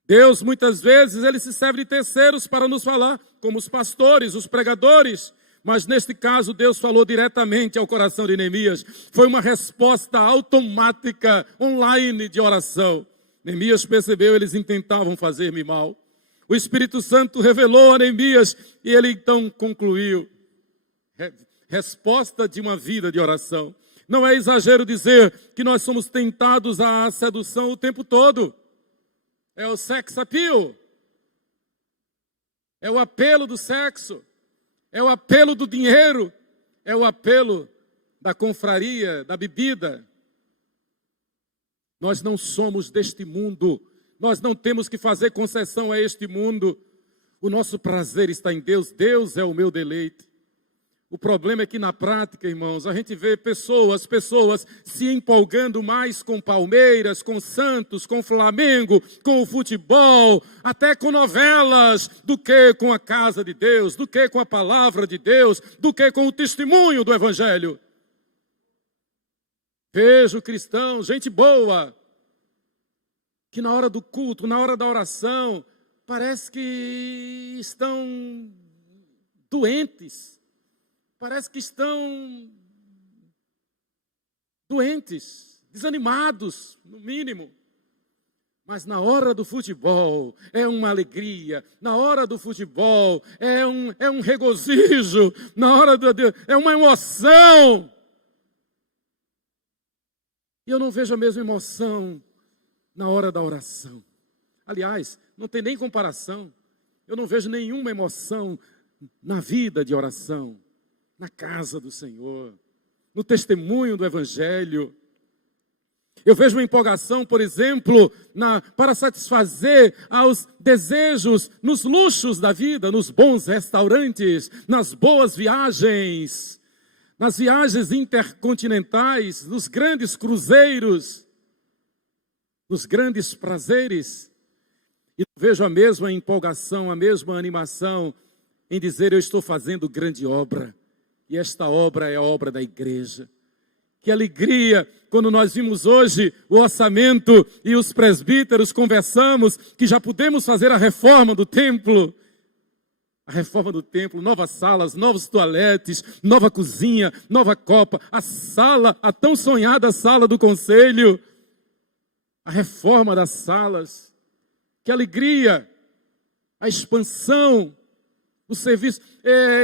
Deus, muitas vezes, Ele se serve de terceiros para nos falar, como os pastores, os pregadores. Mas, neste caso, Deus falou diretamente ao coração de Neemias. Foi uma resposta automática, online de oração. Neemias percebeu, eles intentavam fazer-me mal. O Espírito Santo revelou a Neemias e ele então concluiu. Resposta de uma vida de oração. Não é exagero dizer que nós somos tentados à sedução o tempo todo. É o sex appeal, é o apelo do sexo, é o apelo do dinheiro, é o apelo da confraria, da bebida. Nós não somos deste mundo, nós não temos que fazer concessão a este mundo. O nosso prazer está em Deus, Deus é o meu deleite. O problema é que na prática, irmãos, a gente vê pessoas se empolgando mais com Palmeiras, com Santos, com Flamengo, com o futebol, até com novelas, do que com a casa de Deus, do que com a palavra de Deus, do que com o testemunho do Evangelho. Vejo cristãos, gente boa, que na hora do culto, na hora da oração, parece que estão doentes. Parece que estão doentes, desanimados, no mínimo. Mas na hora do futebol é uma alegria, na hora do futebol é um regozijo, na hora é uma emoção. E eu não vejo a mesma emoção na hora da oração. Aliás, não tem nem comparação. Eu não vejo nenhuma emoção na vida de oração. Na casa do Senhor, no testemunho do Evangelho. Eu vejo uma empolgação, por exemplo, para satisfazer aos desejos, nos luxos da vida, nos bons restaurantes, nas boas viagens, nas viagens intercontinentais, nos grandes cruzeiros, nos grandes prazeres. E vejo a mesma empolgação, a mesma animação em dizer: eu estou fazendo grande obra. E esta obra é a obra da igreja. Que alegria quando nós vimos hoje o orçamento e os presbíteros conversamos que já podemos fazer a reforma do templo. A reforma do templo, novas salas, novos toaletes, nova cozinha, nova copa. A sala, a tão sonhada sala do conselho. A reforma das salas. Que alegria! A expansão. o serviço,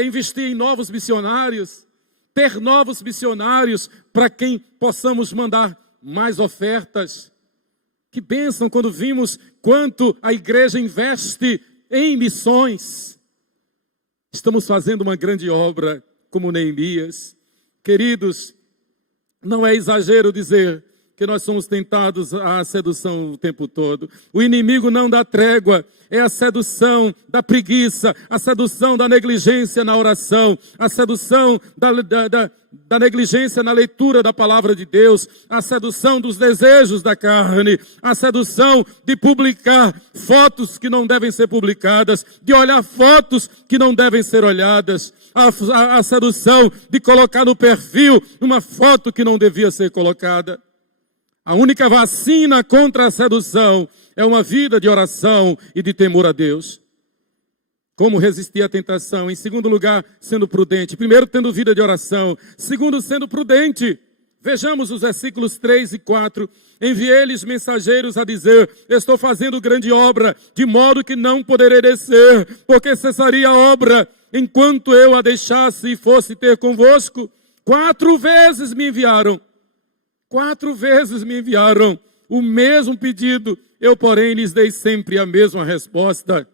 investir em novos missionários, ter novos missionários para quem possamos mandar mais ofertas. Que bênção quando vimos quanto a igreja investe em missões. Estamos fazendo uma grande obra como Neemias. Queridos, não é exagero dizer que nós somos tentados à sedução o tempo todo. O inimigo não dá trégua, é a sedução da preguiça, a sedução da negligência na oração, a sedução da negligência na leitura da palavra de Deus, a sedução dos desejos da carne, a sedução de publicar fotos que não devem ser publicadas, de olhar fotos que não devem ser olhadas, a sedução de colocar no perfil uma foto que não devia ser colocada. A única vacina contra a sedução é uma vida de oração e de temor a Deus. Como resistir à tentação? Em segundo lugar, sendo prudente. Primeiro, tendo vida de oração. Segundo, sendo prudente. Vejamos os versículos 3 e 4. Enviei-lhes mensageiros a dizer: estou fazendo grande obra, de modo que não poderei descer, porque cessaria a obra, enquanto eu a deixasse e fosse ter convosco. 4 vezes me enviaram. 4 vezes me enviaram o mesmo pedido, eu, porém, lhes dei sempre a mesma resposta.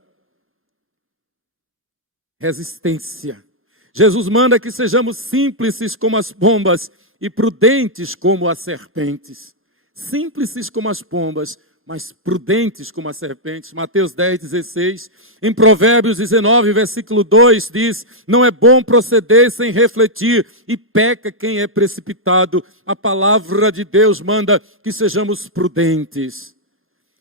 Resistência. Jesus manda que sejamos simples como as pombas e prudentes como as serpentes. Simples como as pombas, mas prudentes como as serpentes. Mateus 10:16. Em Provérbios 19, versículo 2, diz: não é bom proceder sem refletir, e peca quem é precipitado. A palavra de Deus manda que sejamos prudentes.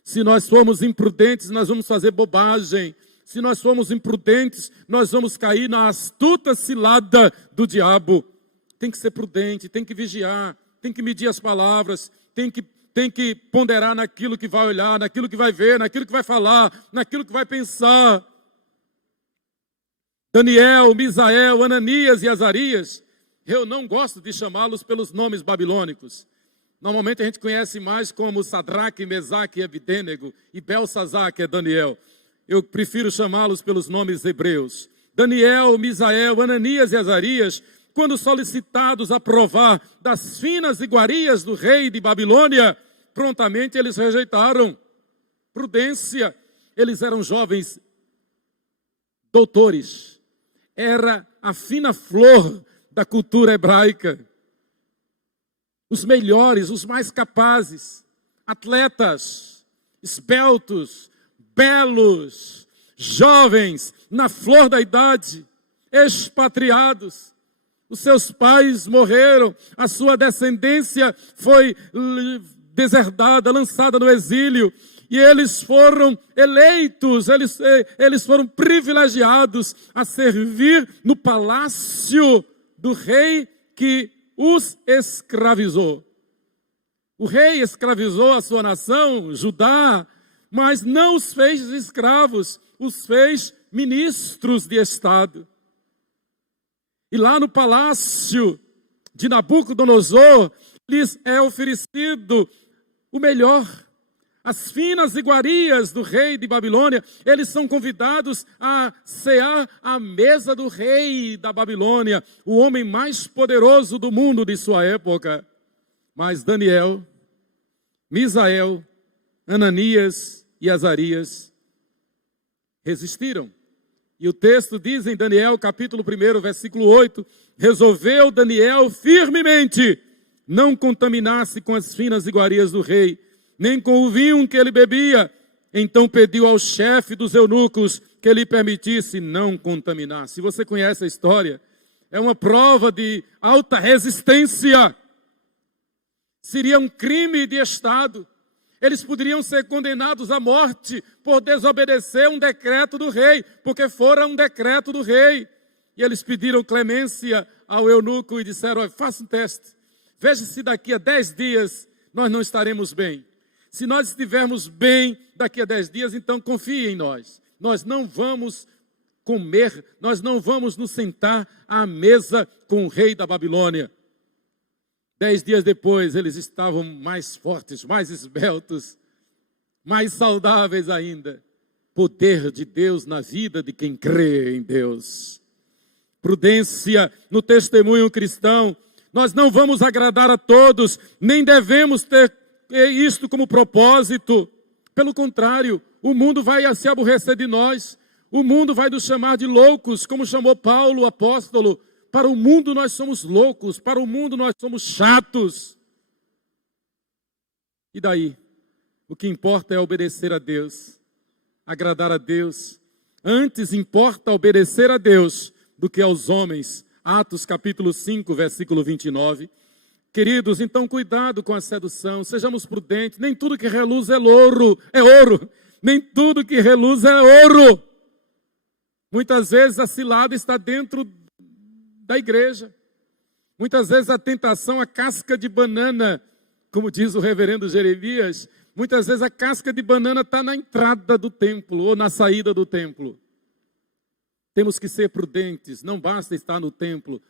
Se nós formos imprudentes, nós vamos fazer bobagem. Se nós formos imprudentes, nós vamos cair na astuta cilada do diabo. Tem que ser prudente, tem que vigiar, tem que medir as palavras, tem que ponderar naquilo que vai olhar, naquilo que vai ver, naquilo que vai falar, naquilo que vai pensar. Daniel, Misael, Ananias e Azarias, eu não gosto de chamá-los pelos nomes babilônicos. Normalmente a gente conhece mais como Sadraque, Mesaque e Abidênego, e Belsazar, que é Daniel. Eu prefiro chamá-los pelos nomes hebreus. Daniel, Misael, Ananias e Azarias, quando solicitados a provar das finas iguarias do rei de Babilônia, prontamente eles rejeitaram. Prudência. Eles eram jovens doutores. Era a fina flor da cultura hebraica. Os melhores, os mais capazes, atletas, esbeltos, belos, jovens, na flor da idade, expatriados. Os seus pais morreram, a sua descendência foi deserdada, lançada no exílio, e eles foram eleitos, eles foram privilegiados a servir no palácio do rei que os escravizou. O rei escravizou a sua nação, Judá, mas não os fez escravos, os fez ministros de Estado. E lá no palácio de Nabucodonosor, lhes é oferecido o melhor. As finas iguarias do rei de Babilônia, eles são convidados a cear à mesa do rei da Babilônia, o homem mais poderoso do mundo de sua época. Mas Daniel, Misael, Ananias e Azarias resistiram. E o texto diz em Daniel, capítulo 1, versículo 8, resolveu Daniel firmemente não contaminar-se com as finas iguarias do rei, nem com o vinho que ele bebia. Então pediu ao chefe dos eunucos que lhe permitisse não contaminar. Se você conhece a história, é uma prova de alta resistência. Seria um crime de Estado. Eles poderiam ser condenados à morte por desobedecer um decreto do rei, porque fora um decreto do rei. E eles pediram clemência ao eunuco e disseram: olha, faça um teste. Veja se daqui a 10 dias nós não estaremos bem. Se nós estivermos bem daqui a 10 dias, então confie em nós. Nós não vamos comer, nós não vamos nos sentar à mesa com o rei da Babilônia. 10 dias depois, eles estavam mais fortes, mais esbeltos, mais saudáveis ainda. poder de Deus na vida de quem crê em Deus. Prudência no testemunho cristão. Nós não vamos agradar a todos, nem devemos ter isto como propósito. Pelo contrário, o mundo vai se aborrecer de nós. O mundo vai nos chamar de loucos, como chamou Paulo, o apóstolo. Para o mundo nós somos loucos, para o mundo nós somos chatos. E daí? O que importa é obedecer a Deus, agradar a Deus. Antes importa obedecer a Deus do que aos homens. Atos capítulo 5, versículo 29. Queridos, então cuidado com a sedução, sejamos prudentes. Nem tudo que reluz é ouro. Nem tudo que reluz é ouro. Muitas vezes a cilada está dentro da igreja. Muitas vezes a tentação, a casca de banana, como diz o reverendo Jeremias, muitas vezes a casca de banana está na entrada do templo ou na saída do templo. Temos que ser prudentes, não basta estar no templo,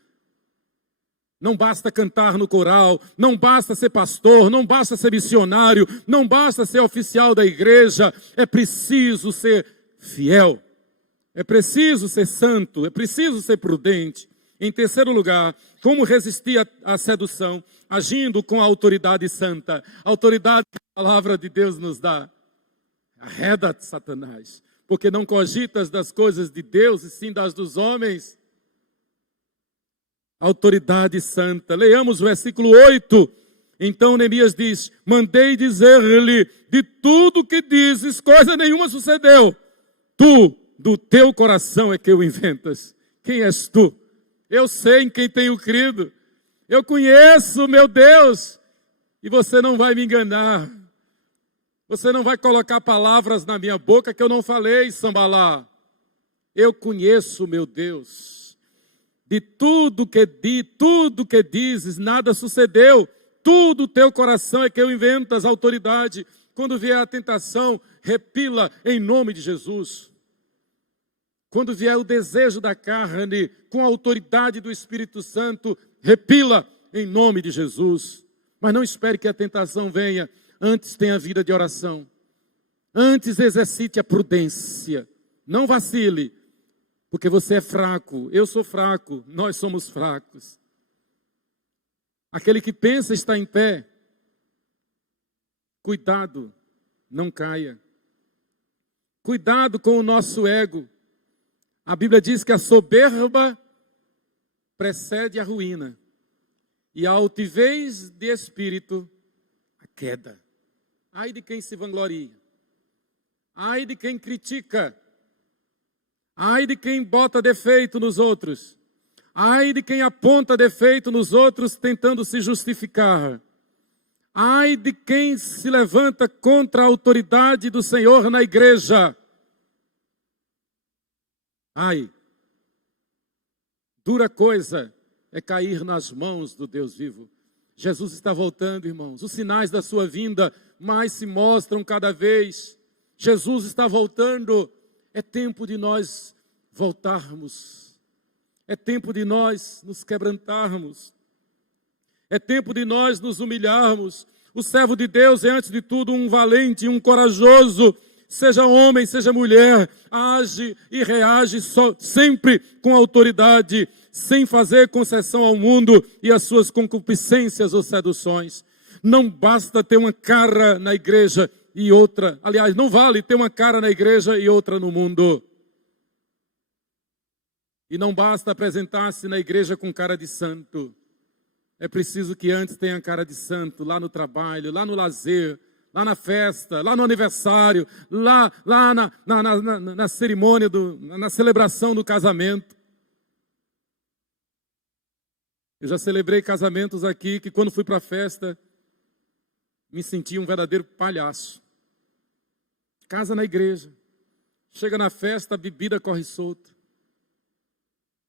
não basta cantar no coral, não basta ser pastor, não basta ser missionário, não basta ser oficial da igreja, é preciso ser fiel, é preciso ser santo, é preciso ser prudente. Em terceiro lugar, como resistir à sedução? Agindo com a autoridade santa, a autoridade que a palavra de Deus nos dá. Arreda Satanás, porque não cogitas das coisas de Deus, e sim das dos homens. Autoridade santa. Leamos o versículo 8. Então Neemias diz: mandei dizer-lhe, de tudo que dizes, coisa nenhuma sucedeu. Tu, do teu coração é que o inventas. Quem és tu? Eu sei em quem tenho crido. Eu conheço, meu Deus. E você não vai me enganar. Você não vai colocar palavras na minha boca que eu não falei, Sambalá. Eu conheço, meu Deus. De tudo que dizes, nada sucedeu. Tudo teu coração é que eu inventas, autoridade. Quando vier a tentação, repila em nome de Jesus. Quando vier o desejo da carne, com a autoridade do Espírito Santo, repila em nome de Jesus. Mas não espere que a tentação venha. Antes tenha vida de oração. Antes exercite a prudência. Não vacile, porque você é fraco. Eu sou fraco. Nós somos fracos. Aquele que pensa está em pé. Cuidado, não caia. Cuidado com o nosso ego. A Bíblia diz que a soberba precede a ruína. E a altivez de espírito, a queda. Ai de quem se vangloria. Ai de quem critica. Ai de quem bota defeito nos outros. Ai de quem aponta defeito nos outros tentando se justificar. Ai de quem se levanta contra a autoridade do Senhor na igreja. Ai, dura coisa é cair nas mãos do Deus vivo. Jesus está voltando, irmãos. Os sinais da sua vinda mais se mostram cada vez. Jesus está voltando. É tempo de nós voltarmos. É tempo de nós nos quebrantarmos. É tempo de nós nos humilharmos. O servo de Deus é, antes de tudo, um valente, um corajoso. Seja homem, seja mulher, age e reage sempre com autoridade, sem fazer concessão ao mundo e às suas concupiscências ou seduções. Não basta ter uma cara na igreja e outra, aliás, não vale ter uma cara na igreja e outra no mundo. E não basta apresentar-se na igreja com cara de santo. É preciso que antes tenha cara de santo, lá no trabalho, lá no lazer, lá na festa, lá no aniversário, lá na cerimônia, na celebração do casamento. Eu já celebrei casamentos aqui que quando fui para a festa, me senti um verdadeiro palhaço. Casa na igreja, chega na festa, a bebida corre solta.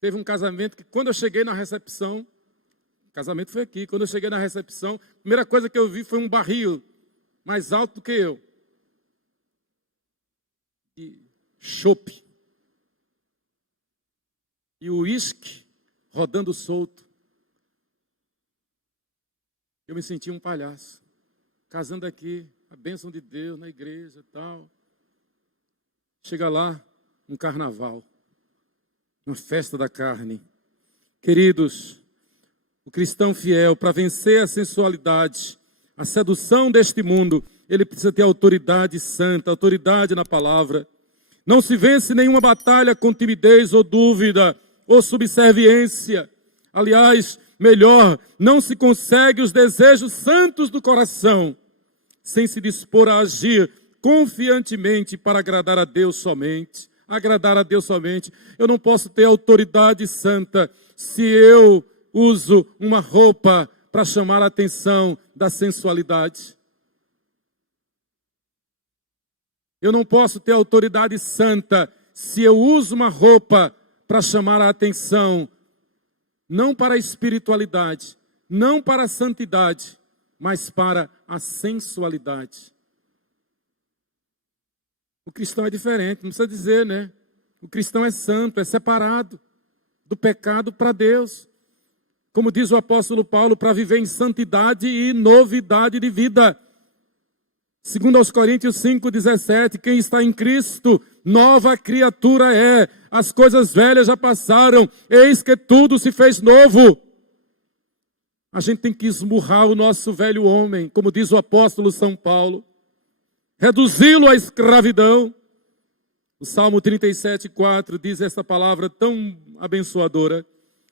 Teve um casamento que quando eu cheguei na recepção, o casamento foi aqui, quando eu cheguei na recepção, a primeira coisa que eu vi foi um barril mais alto do que eu. E chope. E o uísque rodando solto. Eu me senti um palhaço. Casando aqui, a bênção de Deus na igreja e tal. Chega lá, um carnaval, uma festa da carne. Queridos, o cristão fiel, para vencer a sensualidade, a sedução deste mundo, ele precisa ter autoridade santa, autoridade na palavra. Não se vence nenhuma batalha com timidez ou dúvida ou subserviência. Aliás, melhor, não se consegue os desejos santos do coração sem se dispor a agir confiantemente para agradar a Deus somente. Agradar a Deus somente. Eu não posso ter autoridade santa se eu uso uma roupa para chamar a atenção da sensualidade. Eu não posso ter autoridade santa se eu uso uma roupa para chamar a atenção, não para a espiritualidade, não para a santidade, mas para a sensualidade. O cristão é diferente, não precisa dizer, né? O cristão é santo, é separado do pecado para Deus. Como diz o apóstolo Paulo, para viver em santidade e novidade de vida. Segundo aos Coríntios 5,17, quem está em Cristo, nova criatura é. As coisas velhas já passaram, eis que tudo se fez novo. A gente tem que esmurrar o nosso velho homem, como diz o apóstolo São Paulo. Reduzi-lo à escravidão. O Salmo 37,4 diz essa palavra tão abençoadora.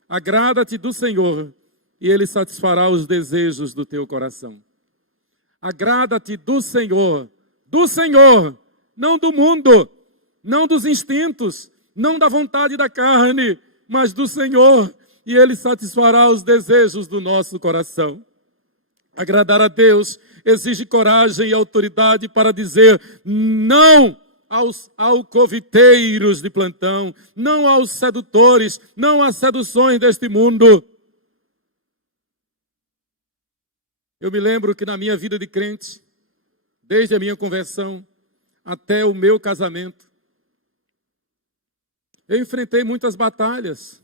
Agrada-te do Senhor, e Ele satisfará os desejos do teu coração. Agrada-te do Senhor, não do mundo, não dos instintos, não da vontade da carne, mas do Senhor, e Ele satisfará os desejos do nosso coração. Agradar a Deus exige coragem e autoridade para dizer não aos alcoviteiros de plantão, não aos sedutores, não às seduções deste mundo. Eu me lembro que na minha vida de crente, desde a minha conversão até o meu casamento, eu enfrentei muitas batalhas,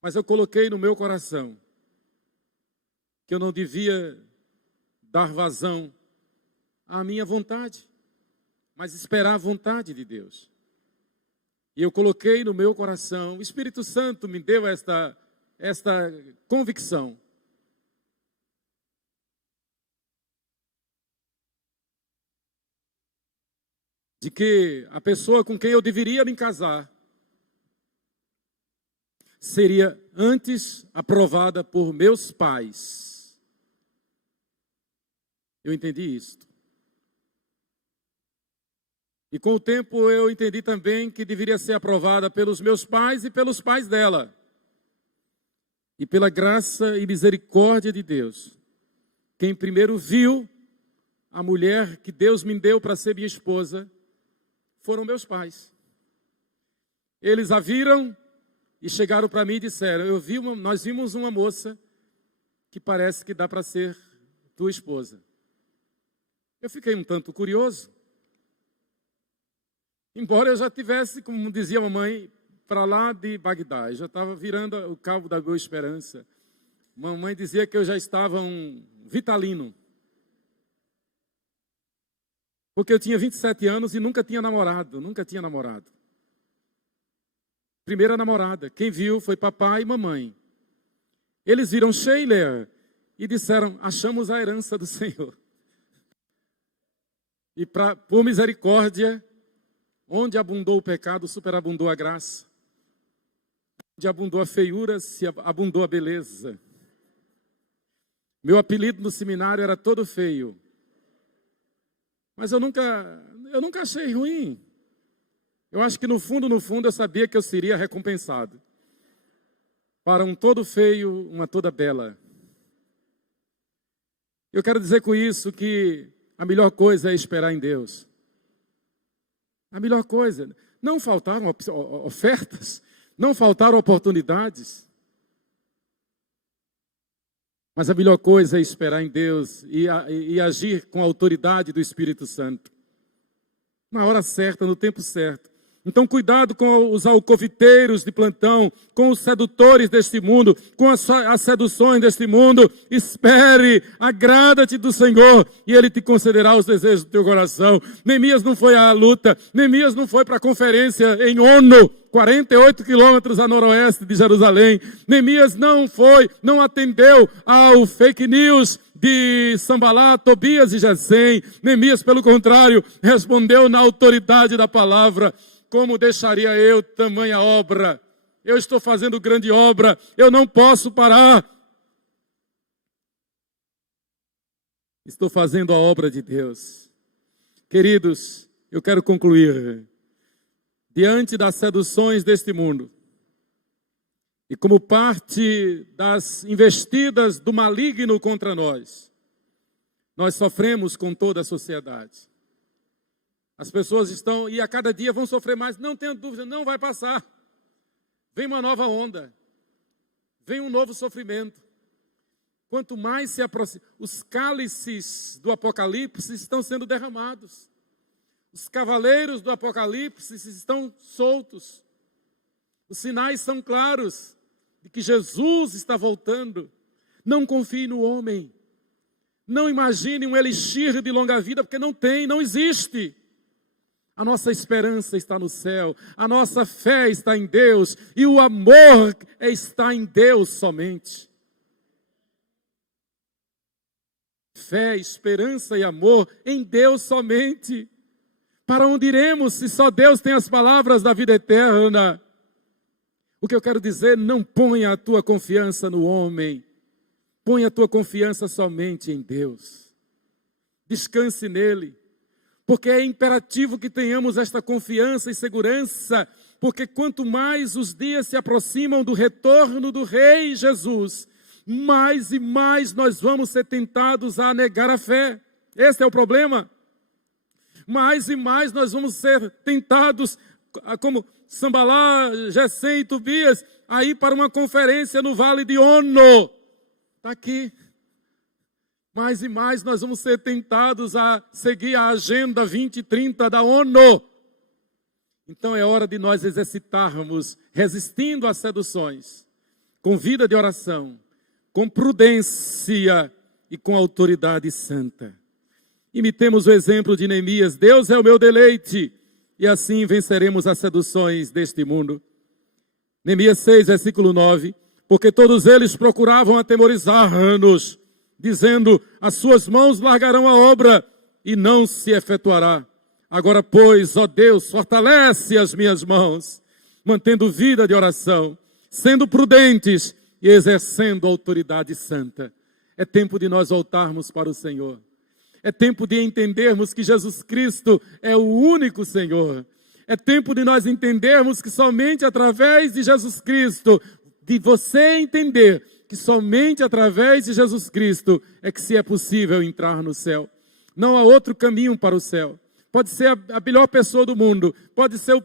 mas eu coloquei no meu coração que eu não devia dar vazão à minha vontade, mas esperar a vontade de Deus. E eu coloquei no meu coração, o Espírito Santo me deu esta convicção. De que a pessoa com quem eu deveria me casar seria antes aprovada por meus pais. Eu entendi isso. E com o tempo eu entendi também que deveria ser aprovada pelos meus pais e pelos pais dela. E pela graça e misericórdia de Deus, quem primeiro viu a mulher que Deus me deu para ser minha esposa, foram meus pais. Eles a viram e chegaram para mim e disseram, nós vimos uma moça que parece que dá para ser tua esposa. Eu fiquei um tanto curioso. Embora eu já tivesse, como dizia a mamãe, para lá de Bagdá. Eu já estava virando o cabo da Boa Esperança. Mamãe dizia que eu já estava um vitalino. Porque eu tinha 27 anos e nunca tinha namorado. Primeira namorada. Quem viu foi papai e mamãe. Eles viram Sheila e disseram, achamos a herança do Senhor. E por misericórdia, onde abundou o pecado, superabundou a graça. Onde abundou a feiura, abundou a beleza. Meu apelido no seminário era todo feio. Mas eu nunca achei ruim. Eu acho que no fundo eu sabia que eu seria recompensado. Para um todo feio, uma toda bela. Eu quero dizer com isso que a melhor coisa é esperar em Deus. A melhor coisa. Não faltaram ofertas, não faltaram oportunidades. Mas a melhor coisa é esperar em Deus e agir com a autoridade do Espírito Santo. Na hora certa, no tempo certo. Então, cuidado com os alcoviteiros de plantão, com os sedutores deste mundo, com as seduções deste mundo. Espere, agrada-te do Senhor e Ele te concederá os desejos do teu coração. Neemias não foi à luta, Neemias não foi para a conferência em Ono, 48 quilômetros a noroeste de Jerusalém. Neemias não atendeu ao fake news de Sambalá, Tobias e Gesem. Neemias, pelo contrário, respondeu na autoridade da palavra. Como deixaria eu tamanha obra? Eu estou fazendo grande obra, eu não posso parar. Estou fazendo a obra de Deus. Queridos, eu quero concluir. Diante das seduções deste mundo, e como parte das investidas do maligno contra nós sofremos com toda a sociedade. As pessoas estão, e a cada dia vão sofrer mais, não tenho dúvida, não vai passar. Vem uma nova onda, vem um novo sofrimento. Quanto mais se aproxima, os cálices do Apocalipse estão sendo derramados. Os cavaleiros do Apocalipse estão soltos. Os sinais são claros de que Jesus está voltando. Não confie no homem. Não imagine um elixir de longa vida, porque não existe. A nossa esperança está no céu, a nossa fé está em Deus, e o amor está em Deus somente. Fé, esperança e amor em Deus somente. Para onde iremos se só Deus tem as palavras da vida eterna? O que eu quero dizer, não ponha a tua confiança no homem, ponha a tua confiança somente em Deus. Descanse nele. Porque é imperativo que tenhamos esta confiança e segurança, porque quanto mais os dias se aproximam do retorno do Rei Jesus, mais e mais nós vamos ser tentados a negar a fé. Esse é o problema. Mais e mais nós vamos ser tentados, como Sambalá, Gesem e Tobias, a ir para uma conferência no Vale de Ono. Está aqui. Mais e mais nós vamos ser tentados a seguir a Agenda 2030 da ONU. Então é hora de nós exercitarmos, resistindo às seduções, com vida de oração, com prudência e com autoridade santa. Imitemos o exemplo de Neemias. Deus é o meu deleite, e assim venceremos as seduções deste mundo. Neemias 6, versículo 9. Porque todos eles procuravam atemorizar-nos, dizendo, as suas mãos largarão a obra e não se efetuará. Agora, pois, ó Deus, fortalece as minhas mãos, mantendo vida de oração, sendo prudentes e exercendo autoridade santa. É tempo de nós voltarmos para o Senhor. É tempo de entendermos que Jesus Cristo é o único Senhor. É tempo de nós entendermos que somente através de Jesus Cristo, de você entender que somente através de Jesus Cristo é que se é possível entrar no céu. Não há outro caminho para o céu. Pode ser a melhor pessoa do mundo, pode ser o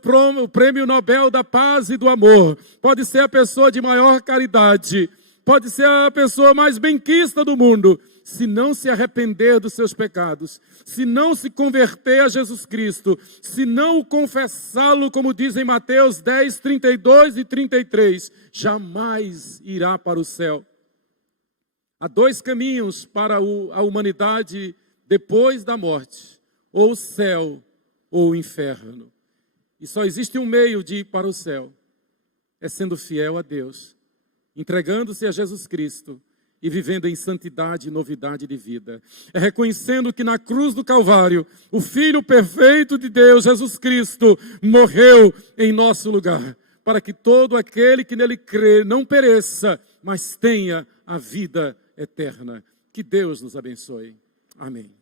prêmio Nobel da paz e do amor, pode ser a pessoa de maior caridade, pode ser a pessoa mais benquista do mundo. Se não se arrepender dos seus pecados, se não se converter a Jesus Cristo, se não o confessá-lo, como diz em Mateus 10, 32 e 33, jamais irá para o céu. Há dois caminhos para a humanidade depois da morte, ou o céu ou o inferno. E só existe um meio de ir para o céu, é sendo fiel a Deus, entregando-se a Jesus Cristo, e vivendo em santidade e novidade de vida. É reconhecendo que na cruz do Calvário, o Filho perfeito de Deus, Jesus Cristo, morreu em nosso lugar, para que todo aquele que nele crê não pereça, mas tenha a vida eterna. Que Deus nos abençoe. Amém.